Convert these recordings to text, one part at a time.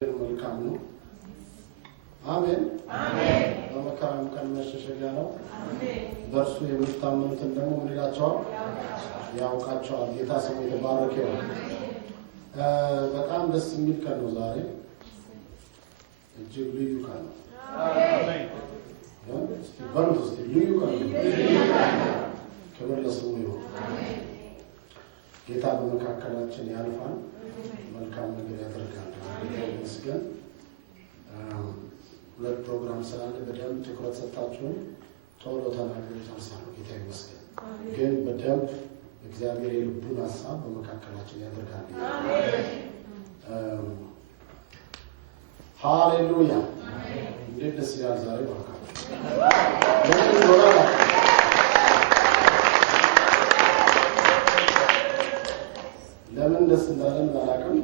መልካም ነው። አሜን አሜን። በመከራም ቀን መሸሸጊያ ነው። አሜን። በእርሱ የሚታመኑትን ደግሞ ምን ይላቸዋል? ያውቃቸዋል። ጌታ ስሙ የተባረከ ይሁን። በጣም ደስ የሚል ቀን ነው ዛሬ። እጅግ ልዩ ቀን ነው። አሜን። በሉት ልዩ ቀን ነው። ክብር ለስሙ ይሁን። አሜን። ጌታ በመካከላችን ያልፋል። መልካም ነገር ያደርጋል። ጌታ ይመስገን። ሁለት ፕሮግራም ስላለ በደንብ ትኩረት ሰጣችሁ ቶሎ ተናግሬ ጨርሳለሁ። ጌታ ይመስገን። ግን በደንብ እግዚአብሔር የልቡን ሀሳብ በመካከላችን ያደርጋል። ሃሌሉያ! እንዴት ደስ ይላል ዛሬ ባካችሁ። ለምን ደስ እንዳለን አላውቅም።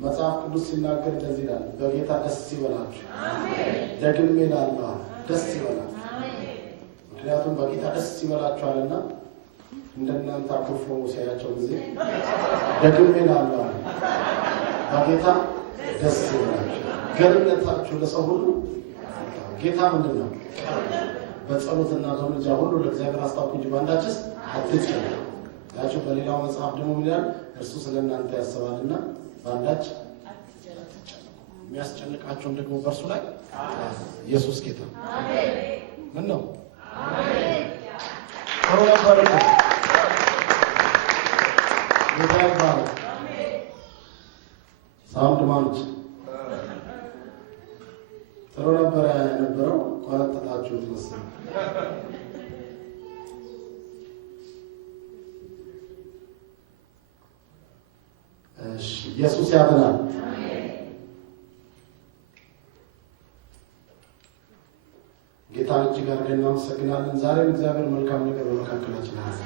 መጽሐፍ ቅዱስ ሲናገር እንደዚህ ይላል፣ በጌታ ደስ ይበላችሁ። አሜን። ደግሜ እላለሁ ደስ ይበላችሁ። አሜን። ምክንያቱም በጌታ ደስ ይበላችኋልና እንደናንተ አኩርፎ ሲያያቸው ጊዜ ደግሜ እላለሁ በጌታ ደስ ይበላችሁ። ገርነታችሁ ለሰው ሁሉ ጌታ ምንድን ነው? በጸሎትና በምልጃ ሁሉ ለእግዚአብሔር አስታውቁ እንጂ በአንዳችስ አትጨነቁ። ያቸው በሌላው መጽሐፍ ደግሞ ምን ይላል? እርሱ ስለእናንተ ያስባልና በአንዳች አትጨነቁ። የሚያስጨንቃቸውን ደግሞ በእርሱ ላይ ኢየሱስ ጌታ። አሜን። ምን ነው? አሜን። ጥሩ ነበር እኮ ጌታ ይባረክ። አሜን። ሳውንድ ማንች ጥሩ ነበር የነበረው። ቆረጠጣችሁት መሰለኝ። ኢየሱስ ያድናል። ጌታን እጅግ አድርገን እናመሰግናለን። ዛሬም እግዚአብሔር መልካም ነገር በመካከላችን አለ።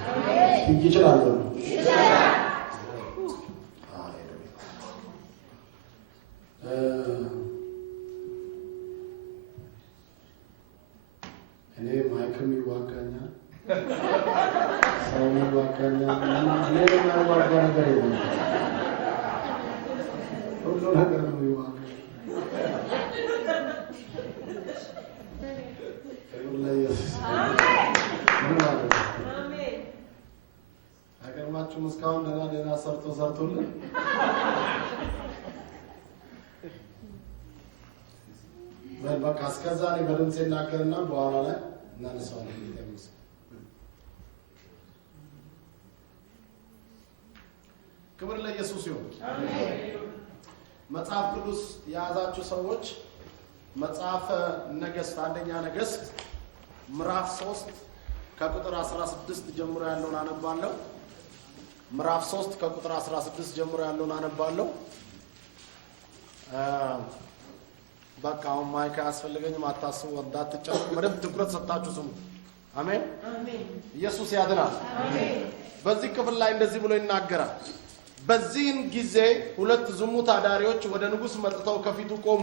ይችላል ነው እኔ ማይክም ይዋጋኛል፣ ሰውም ይዋጋኛል። እኔ የማይዋጋ ነገር የለም። ሁሉ ነገር ነው ይዋጋ። አገርማችሁም እስካሁን ደህና ሰርቶልን በቃ እስከዛ እኔ በድምፄ እናገርና በኋላ ላይ እናነሳዋለን። ክብር ለኢየሱስ ይሁን። መጽሐፍ ቅዱስ የያዛችሁ ሰዎች መጽሐፈ ነገሥት አንደኛ ነገሥት ምዕራፍ 3 ከቁጥር 16 ጀምሮ ያለውን አነባለሁ። ምዕራፍ 3 ከቁጥር 16 ጀምሮ ያለውን አነባለሁ። በቃ አሁን ማይክ አያስፈልገኝም፣ አታስቡ፣ እንዳትጨነቁ፣ በደንብ ትኩረት ሰጣችሁ ስሙ። አሜን አሜን። ኢየሱስ ያድናል። አሜን። በዚህ ክፍል ላይ እንደዚህ ብሎ ይናገራል። በዚህን ጊዜ ሁለት ዝሙት አዳሪዎች ወደ ንጉሥ መጥተው ከፊቱ ቆሙ።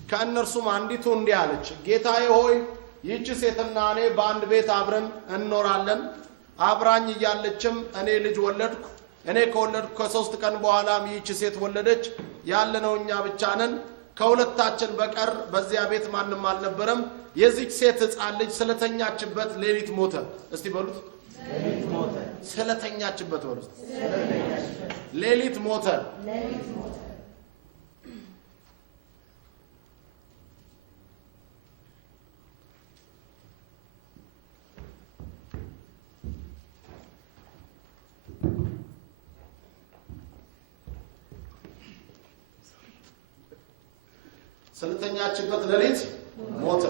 ከእነርሱም አንዲቱ እንዲህ አለች፣ ጌታዬ ሆይ ይህች ሴትና እኔ በአንድ ቤት አብረን እንኖራለን። አብራኝ እያለችም እኔ ልጅ ወለድኩ። እኔ ከወለድኩ ከ3 ቀን በኋላም ይህች ሴት ወለደች። ያለነው እኛ ብቻ ነን። ከሁለታችን በቀር በዚያ ቤት ማንም አልነበረም። የዚህች ሴት ሕፃን ልጅ ስለተኛችበት ሌሊት ሞተ። እስቲ በሉት ሌሊት ሞተ። ስለተኛችበት በሉት ሌሊት ሞተ። ስለተኛችበት ሌሊት ሞተ።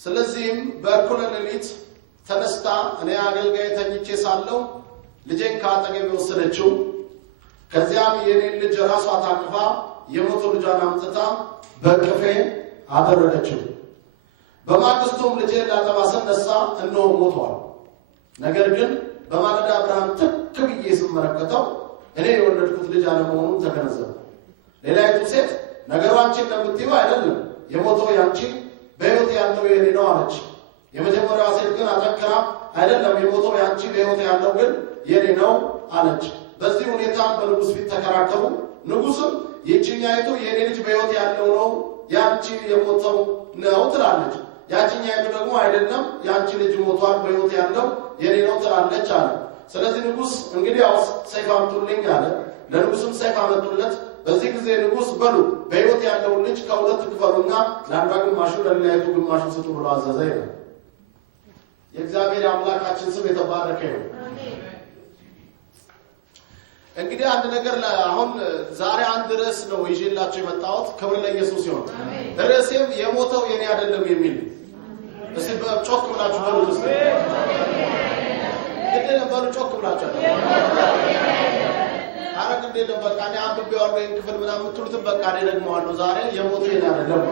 ስለዚህም በእኩለ ሌሊት ተነስታ እኔ አገልጋይ ተኝቼ ሳለሁ ልጄን ከአጠገቤ ወሰደችው። ከዚያም የኔን ልጅ ራሷ ታቅፋ የሞተ ልጇን አምጥታ በእቅፌ አደረገችው። በማግስቱም ልጄን ላጠባ ስነሳ እነሆ ሞቷል። ነገር ግን በማለዳ ብርሃን ትክ ብዬ ስመለከተው እኔ የወለድኩት ልጅ አለመሆኑን ተገነዘብኩ። ሌላይቱ ሴት ነገሩ አንቺ እንደምትይው አይደለም፣ የሞተው ያንቺ በሕይወት ያለው የኔ ነው አለች። የመጀመሪያዋ ሴት ግን አጠንክራ አይደለም የሞተው ያንቺ በሕይወት ያለው ግን የኔ ነው አለች። በዚህ ሁኔታ በንጉሥ ፊት ተከራከሩ። ንጉሥም ይህችኛይቱ የኔ ልጅ በሕይወት ያለው ነው ያንቺ የሞተው ነው ትላለች። ያችኛይቱ ደግሞ አይደለም ያንቺ ልጅ ሞቷል በሕይወት ያለው የኔ ነው ትላለች አለ። ስለዚህ ንጉሥ እንግዲያውስ ሰይፍ አምጡልኝ አለ። ለንጉሥም ሰይፍ አመጡለት። በዚህ ጊዜ ንጉሥ በሉ በሕይወት ያለውን ልጅ ከሁለት ክፈሉና ለአንዷ ግማሹ ለሌላይቱ ግማሹን ስጡ ብሎ አዘዘ ይላል። የእግዚአብሔር አምላካችን ስም የተባረከ ይሁን። እንግዲህ አንድ ነገር አሁን ዛሬ አንድ ርዕስ ነው ይዤላችሁ የመጣሁት። ክብር ለኢየሱስ ይሁን። ርዕሴም የሞተው የኔ አይደለም የሚል እስቲ በጮክ ብላችሁ በሉት። እስቲ ግዴ በሉ ጮክ ብላችሁ አረግ እንደ በቃ እኔ አንብቤዋለሁ ይሄን ክፍል ምናምን የምትሉትን በቃ እኔ ደግመዋለሁ። ዛሬ የሞተው የኔ አይደለም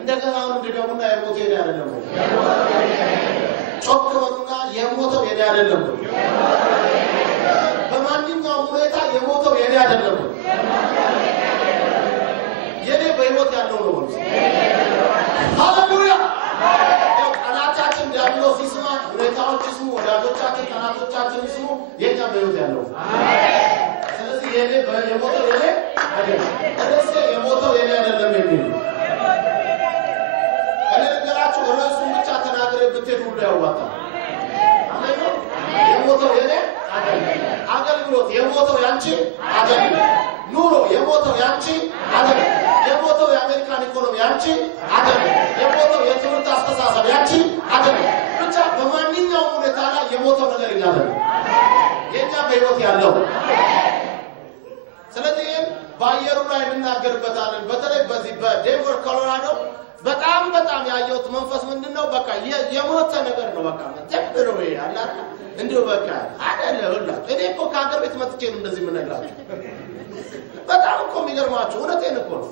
እንደገና አሁን ድገሙና የሞተው የኔ አይደለም ጮክ በሉና የሞተው የኔ አይደለም በማንኛውም ሁኔታ የሞተው የኔ አይደለም የኔ በሕይወት ያለው ነው ማለት ሃሌሉያ። ጠላታችን ዲያብሎስ ይስማ፣ ሁኔታዎች ይስሙ፣ ወዳጆቻችን ጠላቶቻችን ይስሙ፣ የኛ በሕይወት ያለው ስለዚህ የኔ የሞተው የኔ አይደለም እርሱ የሞተው የኔ አይደለም የሚል እነገራችሁ ራሱን ብቻ ተናግሬ ብትሄዱ ሁሉ ያዋጣል። አሜን ነው። የሞተው የኔ አይደለም አገልግሎት የሞተው ያንቺ አይደለም። ኑሮ የሞተው ያንቺ አይደለም። የሞተው የአሜሪካን ኢኮኖሚ ያንቺ አይደለም። የሞተው የትምህርት አስተሳሰብ ያንቺ አይደለም። ብቻ በማንኛውም ሁኔታ ላይ የሞተው ነገር አይደለም የኛ በሕይወት ያለው። ስለዚህ በአየሩ ላይ እንናገርበታለን። በተለይ በዚህ በዴንቨር ኮሎራዶ በጣም ያየሁት መንፈስ ምንድነው? በቃ የሞተ ነገር ነው። በቃ ተብሎ ያላ እንዲሁ በቃ አይደለም። እኔ እኮ ከሀገር ቤት መጥቼ ነው እንደዚህ የምነግራችሁ። በጣም እኮ የሚገርማችሁ እውነቴን እኮ ነው።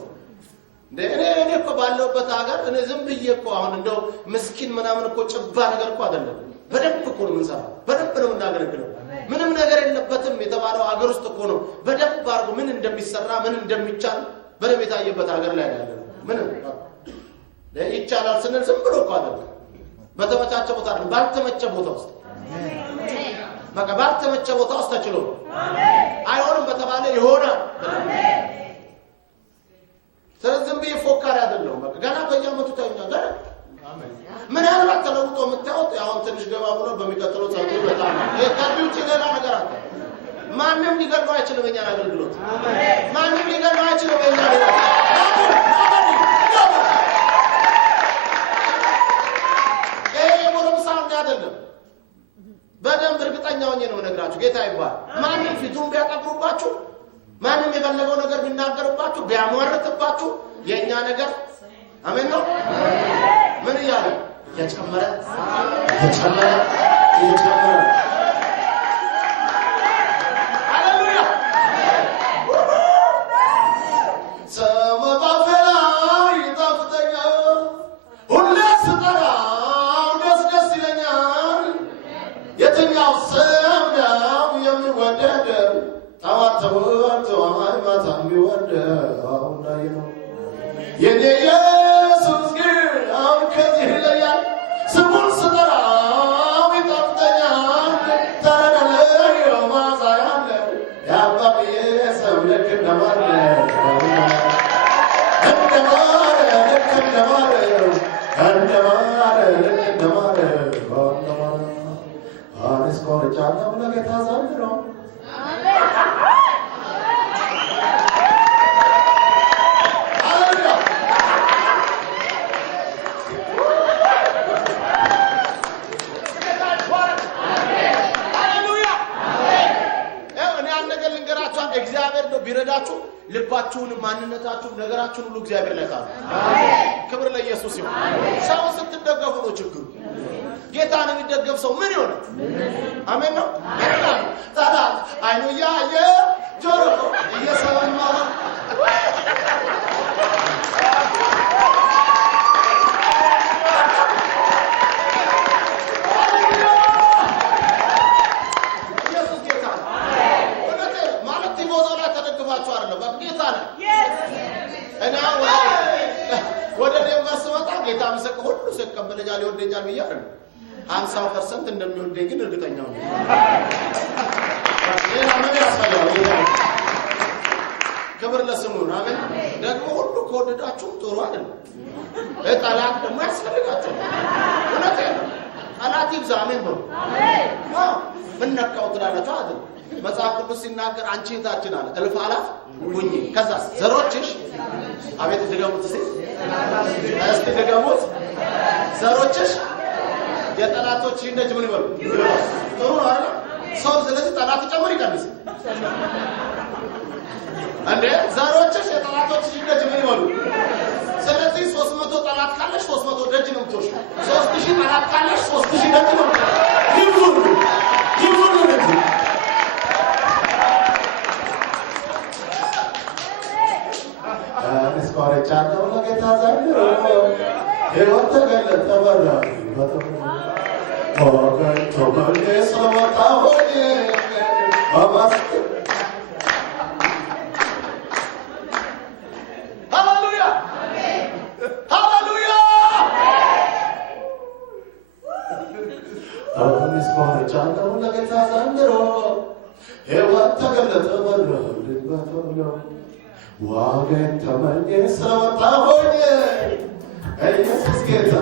እኔ እኮ ባለሁበት ሀገር እኔ ዝም ብዬ እኮ አሁን እንደው ምስኪን ምናምን እኮ ጭባ ነገር እኮ አይደለም። በደንብ እኮ ነው የምንሰራው፣ በደንብ ነው የምናገለግለው። ምንም ነገር የለበትም የተባለው ሀገር ውስጥ እኮ ነው በደንብ አድርጎ ምን እንደሚሰራ ምን እንደሚቻል በደንብ የታየበት ሀገር ላይ ያለ ምንም ይቻላል ስንል ዝም ብሎ እኮ አይደለም። በተመቻቸ ቦታ አይደለም፣ ባልተመቸ ቦታ ውስጥ በቃ ባልተመቸ ቦታ ውስጥ ተችሎ አይሆንም በተባለ ይሆናል። ስለዚህ ዝም ብዬ ፎካሪ አይደለም። በቃ ገና በየዓመቱ ታዩኛል። ምናልባት ተለውጦ የምታዩት አሁን ትንሽ ገባ ብሎ በሚቀጥለው ጸሎት በጣም ከቢውጭ ሌላ ነገር አለ። ማንም ሊገለው አይችልም የኛን አገልግሎት። ማንም ሊገለው አይችልም የኛን አገልግሎት። አይደለም በደንብ እርግጠኛ ሆኜ ነው ነግራችሁ። ጌታ ይባል። ማንም ፊቱን ቢያጠቁባችሁ፣ ማንም የፈለገው ነገር ቢናገርባችሁ፣ ቢያሟርትባችሁ የኛ ነገር አሜን ነው። ምን ይያለ እየጨመረ ሃሌሉያ ሰማባፈላ ይጣፍጠኛ ሁሌ ስጠራ የትኛው ስም ነው የሚወደደው? ጠዋት ተወርቶ ማታ የሚወደው ነው የኔ ኢየሱስ ግን አሁን ከዚህ ይለያል። ስሙን ስጠራው ይጣፍጠኛል። ተረዳለሁ ማዛ ያለ የአባዬ ሰው ልክ እንደማረ ስኮርቻለሁ ለጌታ ዘምሮ እግዚአብሔር ነው ቢረዳችሁ ልባችሁን ማንነታችሁን ነገራችሁን ሁሉ እግዚአብሔር ለካው። ክብር ለኢየሱስ ይሁን። ሰው ስትደገፉ ነው ችግሩ። ጌታን የሚደገፍ ሰው ምን ይሆናል? አሜን ነው። ታዲያ አይኑ ያየ ጆሮ እየሰማ ኢየሱስ ጌታ ማለት ቲሞቴዎስ ላይ ተደግፋችሁ አይደለም፣ በጌታ ነው። እና ወደ ደንበር ስመጣ ጌታ ምስክር ሁሉ ሲቀበለኛል ይወደኛል ብያለሁ 50% እንደሚወደኝ ግን እርግጠኛ ነኝ ሌላ ምን ያስፈልጋል ክብር ለስሙ አሜን ደግሞ ሁሉ ከወደዳችሁ ጥሩ አይደለም ጠላት ደግሞ ያስፈልጋችሁ እውነት ነው ጠላት ይብዛ አሜን ብሎ አሜን ምን ነካው ትላላችሁ አይደል መጽሐፍ ቅዱስ ሲናገር አንቺ እህታችን አለ እልፍ አላፍ ሁኚ ከዛስ ዘሮችሽ አቤት ድገሙት እስቲ ድገሙት ዘሮችሽ የጠላቶችሽ ደጅ ምን ይበሉ ጥሩ ነው አይደል ሰው ስለዚህ ጠላት ጨምር ይቀንስ እንዴ ዘሮችሽ የጠላቶችሽ ደጅ ምን ይበሉ ስለዚህ 300 ጠላት ካለሽ 300 ደጅ ነው የምትወሽ 3000 ጠላት ካለሽ 3000 ደጅ ነው ይሁን ደጅ እስኮረቻው ለጌታ ዘንድሮ ሕይወት ተገለጠ በራ ወገን ተመልሶ ወጣ ሆኜ አባስክ ሃሌሉያ ሃሌሉያ እስኮረቻው ለጌታ ዘንድሮ ሕይወት ተገለጠ በራ ዋገን ተመልሶ ወጣ ሆኜ ኢየሱስ ጌታ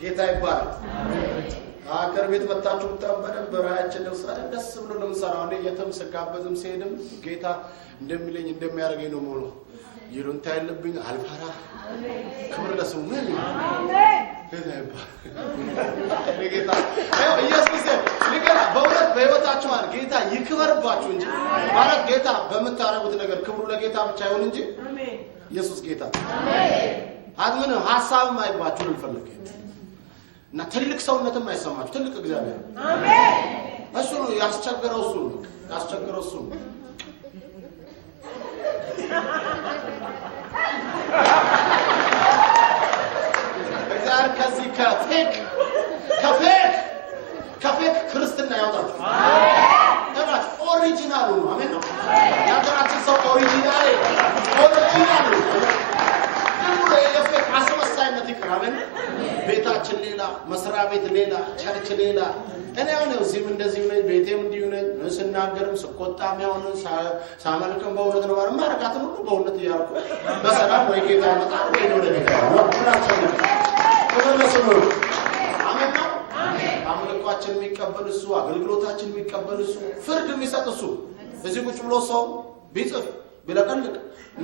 ጌታ ይባረክ አገር ቤት መጣችሁ ተንበረን በራያችን ደስ ብሎ ነው የምንሰራው እንደ የትም ስጋበዝም ሲሄድም ጌታ እንደሚለኝ እንደሚያደርገኝ ነው ሞሎ ይሉንታ ያለብኝ አልፋራ ክብር ለስሙ አሜን ጌታ ኢየሱስ ሊገራ በእውነት በህይወታችሁ አለ ጌታ ይክበርባችሁ እንጂ ማለት ጌታ በመታረጉት ነገር ክብሩ ለጌታ ብቻ ይሁን እንጂ አሜን ኢየሱስ ጌታ አሜን አድምን ሐሳብ ማይባችሁ ልፈልግ እና ትልቅ ሰውነትም አይሰማችሁ ትልቅ እግዚአብሔር አሜን እሱ ያስቸገረው እሱ እግዚአብሔር ከዚህ ከፌክ ክርስትና ያወጣል አሜን ኦሪጂናሉ አሜን ያገራችን ሰው ኦሪጂናሉ የፌክ አስመሳይነት ይቀራል ቤታችን ሌላ መስሪያ ቤት ሌላ ቸርች ሌላ እኔ አሁን እዚህም እንደዚህ ነኝ ቤቴም እንዲሁ ነኝ ስናገርም ስቆጣም ያውን ሳመልክም በእውነት ነው ማረጋትን ሁሉ በእውነት እያልኩ በሰላም ወይ ጌታ ያመጣል ወይ ነው ለጌታ ነው አሜን አምልኳችን የሚቀበል እሱ አገልግሎታችን የሚቀበል እሱ ፍርድ የሚሰጥ እሱ እዚህ ቁጭ ብሎ ሰው ቢጽፍ ቢለቀልቅ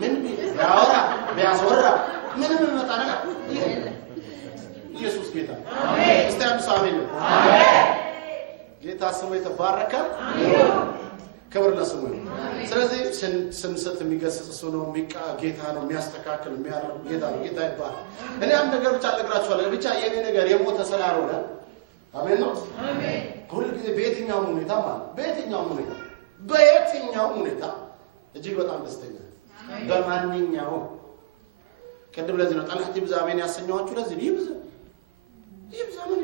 ምን ቢያወራ ቢያስወራ ምንም መጣ ነገር ኢየሱስ ጌታ አሜን እስቲ አሜን አሜን ጌታ ስሙ የተባረከ አሜን ክብር ለስሙ ስለዚህ ስንሰት የሚገስጽ እሱ ነው ጌታ ነው የሚያስተካክል የሚያደርግ ጌታ ይባላል እኔ አንድ ነገር ብቻ ልነግራችኋለሁ ብቻ የኔ ነገር የሞተ ስላልሆነ አሜን ነው አሜን ሁሉ ጊዜ በየትኛው ሁኔታ እጅግ በጣም ደስተኛ በማንኛው ቅድም ለዚህ ነው ጠላት ይብዛ አሜን ያሰኛችሁ ለዚህ ይብዛ ምን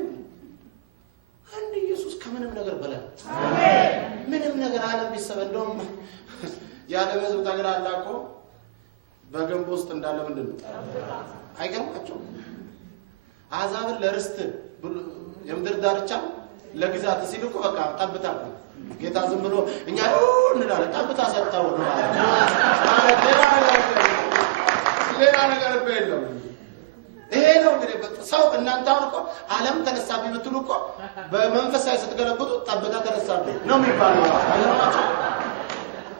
አንድ ኢየሱስ ከምንም ነገር በላይ አሜን ምንም ነገር ዓለም ቢሰበ እንደውም ያለ መዝብ ታገራላ እኮ በገንቦ ውስጥ እንዳለ ምንድነው አይገርማችሁ አዛብን ለርስት የምድር ዳርቻ ለግዛት ሲል እኮ በቃ ጠብታ ጌታ ዝም ብሎ እኛ እንላለን ጠብታ ሰጣው ነው ማለት ሌላ ነገር በየለም ይሄ ነው እንግዲህ ሰው እናንተ አውቆ ዓለም ተነሳብኝ ብትሉ እኮ በመንፈሳዊ ስትገለብጡ ጠብታ ተነሳብኝ ነው የሚባለው አይደላችሁ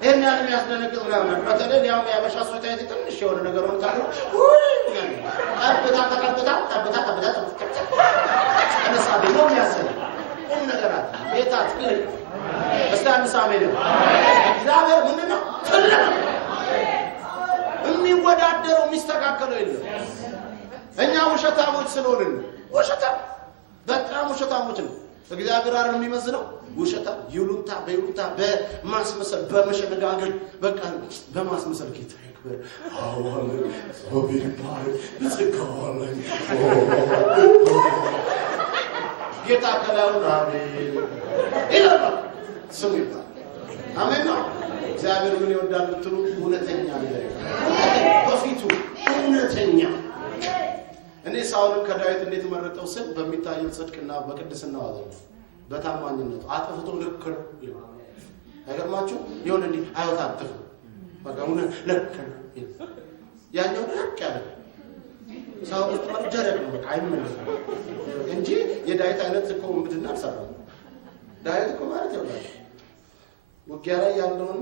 ይሄን ያህል የሚያስደነግጥ ምናምን በተለይ ያው ያበሻ ሶሳይቲ ትንሽ የሆነ ነገር ነው ታዲያ ጠብታ ተነሳብኝ ነው የሚያስደነግጥ ቁም ነገር አለ ቤታት ግን እስታን ሳሜል እግዚአብሔር ምንድነው ትልቅ የሚወዳደረው የሚስተካከለው የለም እኛ ውሸታሞች ስለሆንን ውሸታም በጣም ውሸታሞች ነው እግዚአብሔር አይደል የሚመስለው ውሸታም ይሉንታ በይሉንታ በማስመሰል በመሸነጋገል በቃ በማስመሰል ጌታ ይክበር አሁን ሶቢር ባር ዝካዋለ ጌታ ከላው አሜን ይላል ስሙ ይባል አሜን ነው እግዚአብሔር ምን ይወዳል ብትሉ እውነተኛ ነገር በፊቱ እውነተኛ እኔ ሳውልን ከዳዊት እንዴት መረጠው ስል በሚታየው ጽድቅና በቅድስና ዋዘው በታማኝነቱ አጥፍቶ ልክ ነው አይገርማችሁ ይሁን እንዴ አይወጣጥፍ በቃ ልክ ነው ያኛው ልክ ያለ ሳውል ተመረጀረ ነው በቃ አይመለስም እንጂ የዳዊት አይነት እኮ ምንድነው አልሰራም ዳዊት እኮ ማለት ያውቃል ውጊያ ላይ ያለውን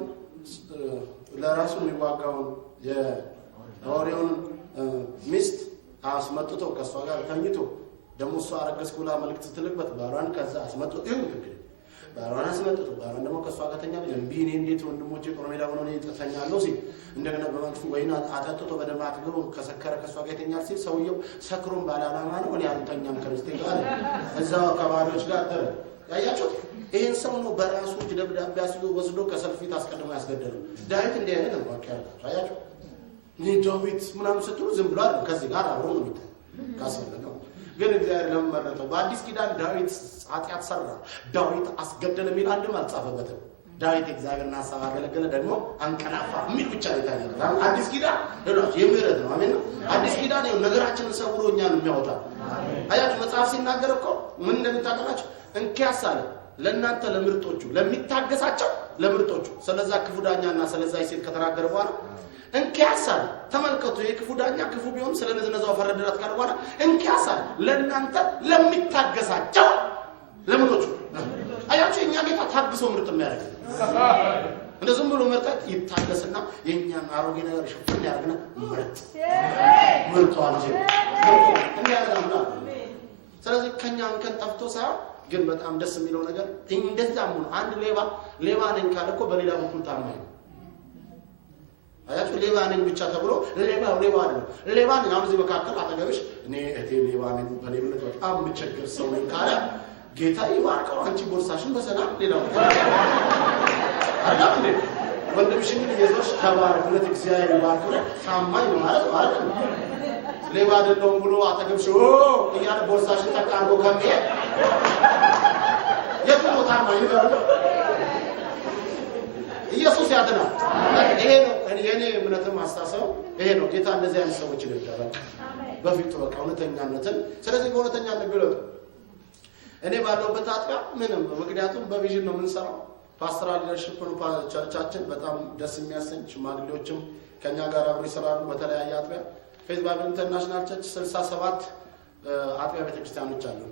ለራሱ የሚዋጋውን የኦሪዮን ሚስት አስመጥቶ ከሷ ጋር ተኝቶ ደሞ እሷ አረገዝኩ ብላ መልእክት ትልክበት ባሏን ከዛ አስመጥቶ እንግዲህ ባሏን አስመጥቶ ባሏን ደሞ ከሷ ጋር ተኛ ቢኔ እንዴት ወንድሞቼ ቆርሜዳ ሆኖ ነው ተኛለው ሲል እንደገና በመንፈሱ ወይና አጣጥቶ በደም አጥግቦ ከሰከረ ከሷ ጋር ተኛል ሲል ሰውየው ሰክሮም ባላላማ ነው እኔ አልተኛም ከርስቴ ጋር እዛው ከባሎች ጋር ተረ ያያችሁት ይሄን ሰው ነው በራሱ ደብዳቤ አስይዞ ወስዶ ከሰልፊት አስቀድሞ ያስገደለው ዳዊት እንደ አይነት ነው ባካው አያችሁ ni ዳዊት ምናምን ስትሉ ዝም ብሎ አይደል ከዚህ ጋር አብሮ ነው የሚታይ ካሰለከው ግን እግዚአብሔር ለመመረጠው በአዲስ ኪዳን ዳዊት ኃጢአት ሰራ ዳዊት አስገደለ የሚል አንድም አልጻፈበትም ዳዊት እግዚአብሔርን ሐሳብ አገለገለ ደግሞ አንቀላፋ የሚል ብቻ ይታያል አዲስ ኪዳን ለራሱ የምህረት ነው አሜን አዲስ ኪዳን ነው ነገራችንን ሰውሮኛል የሚያወጣ አያችሁ መጽሐፍ ሲናገር እኮ ምን እንደምታቀናችሁ እንኪያስ አለ ለእናንተ ለምርጦቹ ለሚታገሳቸው ለምርጦቹ ስለዛ ክፉ ዳኛና ስለዛ ይስል ከተናገረ በኋላ እንኪያሳል ተመልከቱ የክፉ ዳኛ ክፉ ቢሆን ስለነዘነዛው ፈረደራት ካለ በኋላ እንኪያሳል ለእናንተ ለሚታገሳቸው ለምርጦቹ አያችሁ እኛ ጌታ ታግሶ ምርጥ የሚያደርግ እንደዚህም ብሎ መርጠት ይታገስና የኛን አሮጌ ነገር ሽፍን ያርግና ምርጥ አልጀ እንዲያደርግና ስለዚህ ከኛ እንከን ጠፍቶ ሳይሆን ግን በጣም ደስ የሚለው ነገር እንደዛም ነው አንድ ሌባ ነኝ ካለ እኮ በሌላ በኩል ታማኝ ነው አያችሁ ሌባ ነኝ ብቻ ተብሎ ሌባ አይደለም ሌባ ነኝ አሁን እዚህ መካከል አጠገብሽ እኔ ሌባ ነኝ በሌብነት በጣም ብቸገር ሰው ነኝ ካለ ጌታ ይባርከው አንቺ ቦርሳሽን በሰላም ሌላው አይደል እንዴ ወንድምሽን ኢየሱስ ተባረክለት እግዚአብሔር ይባርከው ታማኝ ነው ማለት ነው ሌባ አይደለም ብሎ አጠገብሽ እያለ ቦርሳሽን ተቃርጎ ከመሄድ የቱን ታማኝ ነው ኢየሱስ ያድናል ይሄ ነው የኔ እምነትም አስተሳሰብ ይሄ ነው ጌታ እንደዚህ አይነት ሰዎች ይደረጋል በፊት በቃ እውነተኛነትን ስለዚህ በእውነተኛነት ግለጡ እኔ ባለውበት አጥቢያ ምንም ምክንያቱም በቪዥን ነው የምንሰራው ፓስተራል ሊደርሺፕ ነው ቸርቻችን በጣም ደስ የሚያሰኝ ሽማግሌዎችም ከኛ ጋር አብረው ይሰራሉ በተለያየ አጥቢያ ፌስቡክ ኢንተርናሽናል ቸርች 67 አጥቢያ ቤተክርስቲያኖች አሉ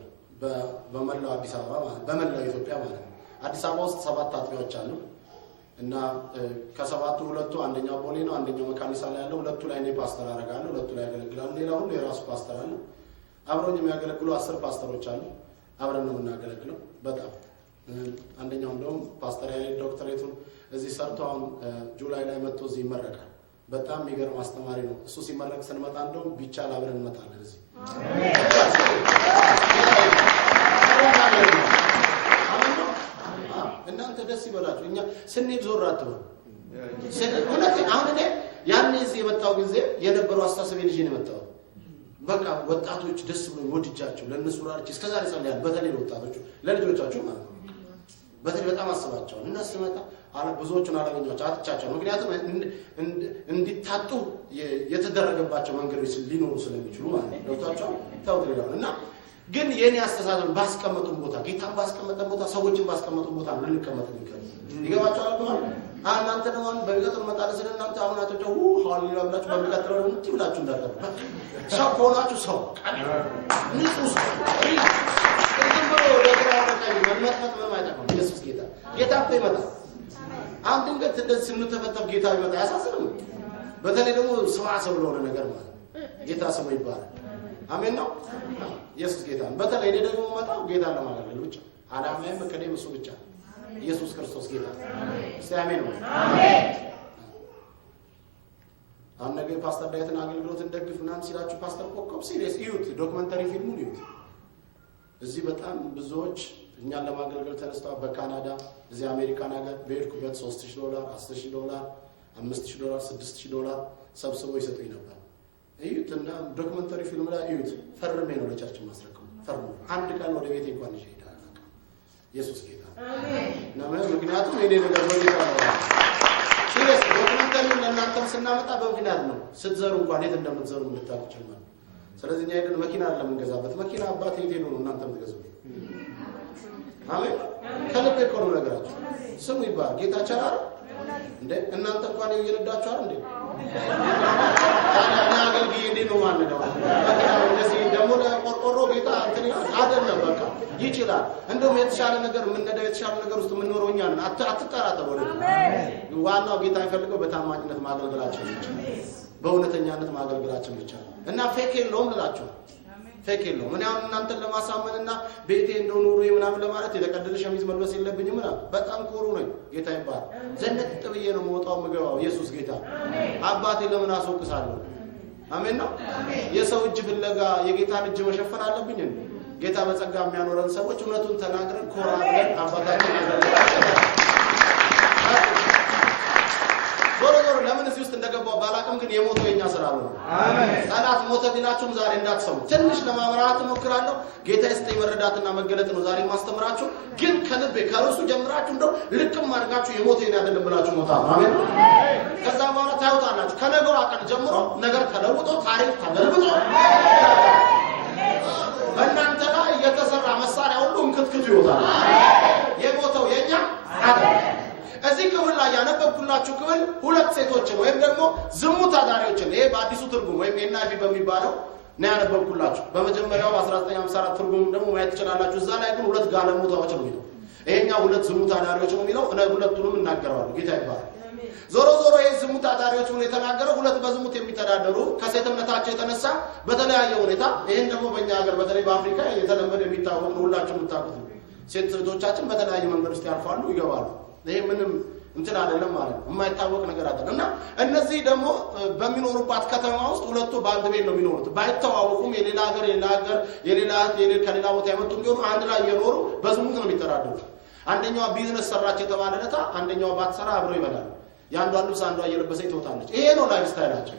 በመላው አዲስ አበባ ማለት በመላው ኢትዮጵያ ማለት አዲስ አበባ ውስጥ 7 አጥቢያዎች አሉ እና ከሰባቱ ሁለቱ አንደኛው ቦሌ ነው አንደኛው መካኒሳ ላይ ያለው ሁለቱ ላይ እኔ ፓስተር አደርጋለሁ ሁለቱ ላይ ያገለግላሉ ሌላው ሁሉ የራሱ ፓስተር አለ አብረውኝ የሚያገለግሉ 10 ፓስተሮች አሉ አብረን ነው የምናገለግለው በጣም አንደኛው እንደውም ፓስተር ያለ ዶክተሬቱን እዚህ ሰርቶ አሁን ጁላይ ላይ መጥቶ እዚህ ይመረቃል በጣም የሚገርም አስተማሪ ነው እሱ ሲመረቅ ስንመጣ እንደውም ቢቻል አብረን እንመጣለን እዚህ እናንተ ደስ ይበላችሁ እኛ ስንሄድ ዞር አትበሉ ስለዚህ አሁን እኔ ያኔ እዚህ የመጣው ጊዜ የነበረው አስተሳሰብ ልጅ ነው የመጣው። በቃ ወጣቶች ደስ ብሎ ወድጃቸው ለነሱ ራርች እስከዛሬ ጸልያለሁ። በተለይ ወጣቶች ለልጆቻቸው ማለት ነው። በተለይ በጣም አስባቸው እና ስመጣ ብዙዎቹን አላገኛቸው አጥቻቸው። ምክንያቱም እንዲታጡ የተደረገባቸው መንገዶች ሊኖሩ ስለሚችሉ ማለት ነው። ዶክተራቸው ታውቁልኝ እና ግን የኔ አስተሳሰብ ባስቀመጡን ቦታ ጌታን ባስቀመጠን ቦታ ሰዎችን ባስቀመጡን ቦታ ልንቀመጥ ይገባል። ይገባቸዋል ማለት እናንተ ደግሞ በሚቀጥለው መጣለ ስለናንተ አሁን አጥተው ሃሌሉያ ብላችሁ በሚቀጥለው እንት ብላችሁ እንዳትቀሩ። ሰው ሆናችሁ ሰው ንጹህ ሰው እንደምሮ ለግራው መመጣት በማይጠቅም ኢየሱስ ጌታ ይመጣል። አሁን ድንገት እንደዚህ ስንተፈተፍ ጌታ ይመጣ ያሳስብም። በተለይ ደግሞ ሰው ለሆነ ነገር ማለት ጌታ ስሙ ይባላል። አሜን ነው ኢየሱስ ጌታ። በተለይ እኔ ደግሞ መጣው ጌታ ለማገልገል ብቻ አላማዬም ከደም እሱ ብቻ ኢየሱስ ክርስቶስ ጌታ። አሜን ነው አሜን። አሁን ነገ ፓስተር ዳዊትን አገልግሎት እንደግፍ ምናምን ሲላችሁ ፓስተር ኮከብ ሲሪየስ ይዩት፣ ዶክመንተሪ ፊልሙን ይዩት። እዚህ በጣም ብዙዎች እኛን ለማገልገል ተነስተው በካናዳ እዚህ አሜሪካን ሀገር በሄድኩበት $3000 $10000 $5000 $6000 ሰብስበው ይሰጡኝ ነበር። እዩት እና ዶክመንተሪ ፊልም ላይ እዩት። ፈርሜ ነው ለቻችን ማስረከው ፈርሜ አንድ ቀን ወደ ቤቴ እንኳን ይዤ ሄዳለሁ። ኢየሱስ ጌታ አሜን። ምክንያቱም የኔ ነገር በጌታ ነው። ሲሪየስ ዶክመንተሪ ለእናንተም ስናመጣ በምክንያት ነው። ስትዘሩ እንኳን የት እንደምትዘሩ እንድታውቁ ጭምር። ስለዚህ እኛ ሄደን መኪና ለምንገዛበት መኪና አባቴ የት ሄዶ ነው እናንተም ትገዙ? አሜን። ከልብ እኮ ነው ነገራችሁ። ስሙ ይባል ጌታ ቸራር እንዴ እናንተ እንኳን እየረዳችሁ አይደል እንዴ? ታዲያ አገልግዬ እንዴ ነው ማለት ነው። እንደዚህ ደግሞ ለቆርቆሮ ጌታ እንትን አይደለም። በቃ ይችላል። እንደውም የተሻለ ነገር የምንነዳው የተሻለ ነገር ውስጥ የምንኖረው እኛ ነን። አትጠራጠሩ። አሜን። ዋናው ጌታ የሚፈልገው በታማኝነት ማገልገላችን ብቻ፣ በእውነተኛነት ማገልገላችን ብቻ እና ፌክ የለውም ልላችሁ ፌክ የለውም። እኔ አሁን እናንተን ለማሳመንና ቤቴ እንደው ኑሮ ምናምን ለማለት የተቀደደ ሸሚዝ መልበስ የለብኝም ምናምን። በጣም ኩሩ ነኝ። ጌታ ይባርክ። ዘነጥ ብዬ ነው የምወጣው የምገባው። ኢየሱስ ጌታ። አባቴ ለምን አስወቅሳለሁ? አሜን ነው። የሰው እጅ ፍለጋ የጌታን እጅ መሸፈን አለብኝ እንዴ? ጌታ በጸጋ የሚያኖረን ሰዎች እውነቱን ተናግረን ኮራ ብለን አባታችን ዞሮ ለምን እዚህ ውስጥ እንደገባው ባላቅም ግን የሞተው የኛ ስራ ነው። አሜን። ጠላት ሞተ ቢላችሁም ዛሬ እንዳትሰሙ። ትንሽ ለማብራራት እሞክራለሁ። ጌታ ይስጠኝ መረዳትና መገለጥ ነው ዛሬ ማስተምራችሁ። ግን ከልቤ ከርሱ ጀምራችሁ እንደው ልክም አድርጋችሁ የሞተው የኔ አይደለም ብላችሁ ሞታ። አሜን። ከዛ በኋላ ታዩታላችሁ። ከነገሩ አቀን ጀምሮ ነገር ተለውጦ ታሪክ ተገልብጦ በእናንተ ላይ የተሰራ መሳሪያ ሁሉ እንክትክቱ ይወጣል። የሞተው የኛ አይደለም። እዚህ ክፍል ላይ ያነበብኩላችሁ ክፍል ሁለት ሴቶችን ወይም ደግሞ ዝሙት አዳሪዎችን ይሄ በአዲሱ ትርጉም ወይም ኤንአይቪ በሚባለው ነው ያነበብኩላችሁ። በመጀመሪያው 1954 ትርጉም ደግሞ ማየት ትችላላችሁ። እዛ ላይ ግን ሁለት ጋለሞታዎች ነው የሚለው። ይሄኛው ሁለት ዝሙት አዳሪዎች ነው የሚለው። ሁለቱንም እናገራለሁ። ጌታ ይባርክ። ዞሮ ይሄ ዝሙት አዳሪዎች ነው የተናገረው። ሁለት በዝሙት የሚተዳደሩ ከሴትነታቸው የተነሳ በተለያየ ሁኔታ ይሄን ደግሞ በእኛ ሀገር በተለይ በአፍሪካ የተለመደ የሚታወቅ ነው። ሁላችሁም የምታውቁት ነው። ሴት እህቶቻችን በተለያየ መንገድ ውስጥ ያልፋሉ፣ ይገባሉ። ይሄ ምንም እንትን አይደለም ማለት ነው። የማይታወቅ ነገር አይደለም። እና እነዚህ ደግሞ በሚኖሩባት ከተማ ውስጥ ሁለቱ በአንድ ቤት ነው የሚኖሩት። ባይተዋወቁም የሌላ ከሌላ ቦታ የመጡ ቢሆኑ አንድ ላይ እየኖሩ በዝሙት ነው የሚተዳደሩት። አንደኛዋ ቢዝነስ ሰራች የተባለ ዕለት አንደኛዋ ባትሰራ አብረው ይበላሉ። ያንዷ ልብስ አንዷ እየለበሰች ትወጣለች። ይሄ ነው ላይፍ ስታይላቸው።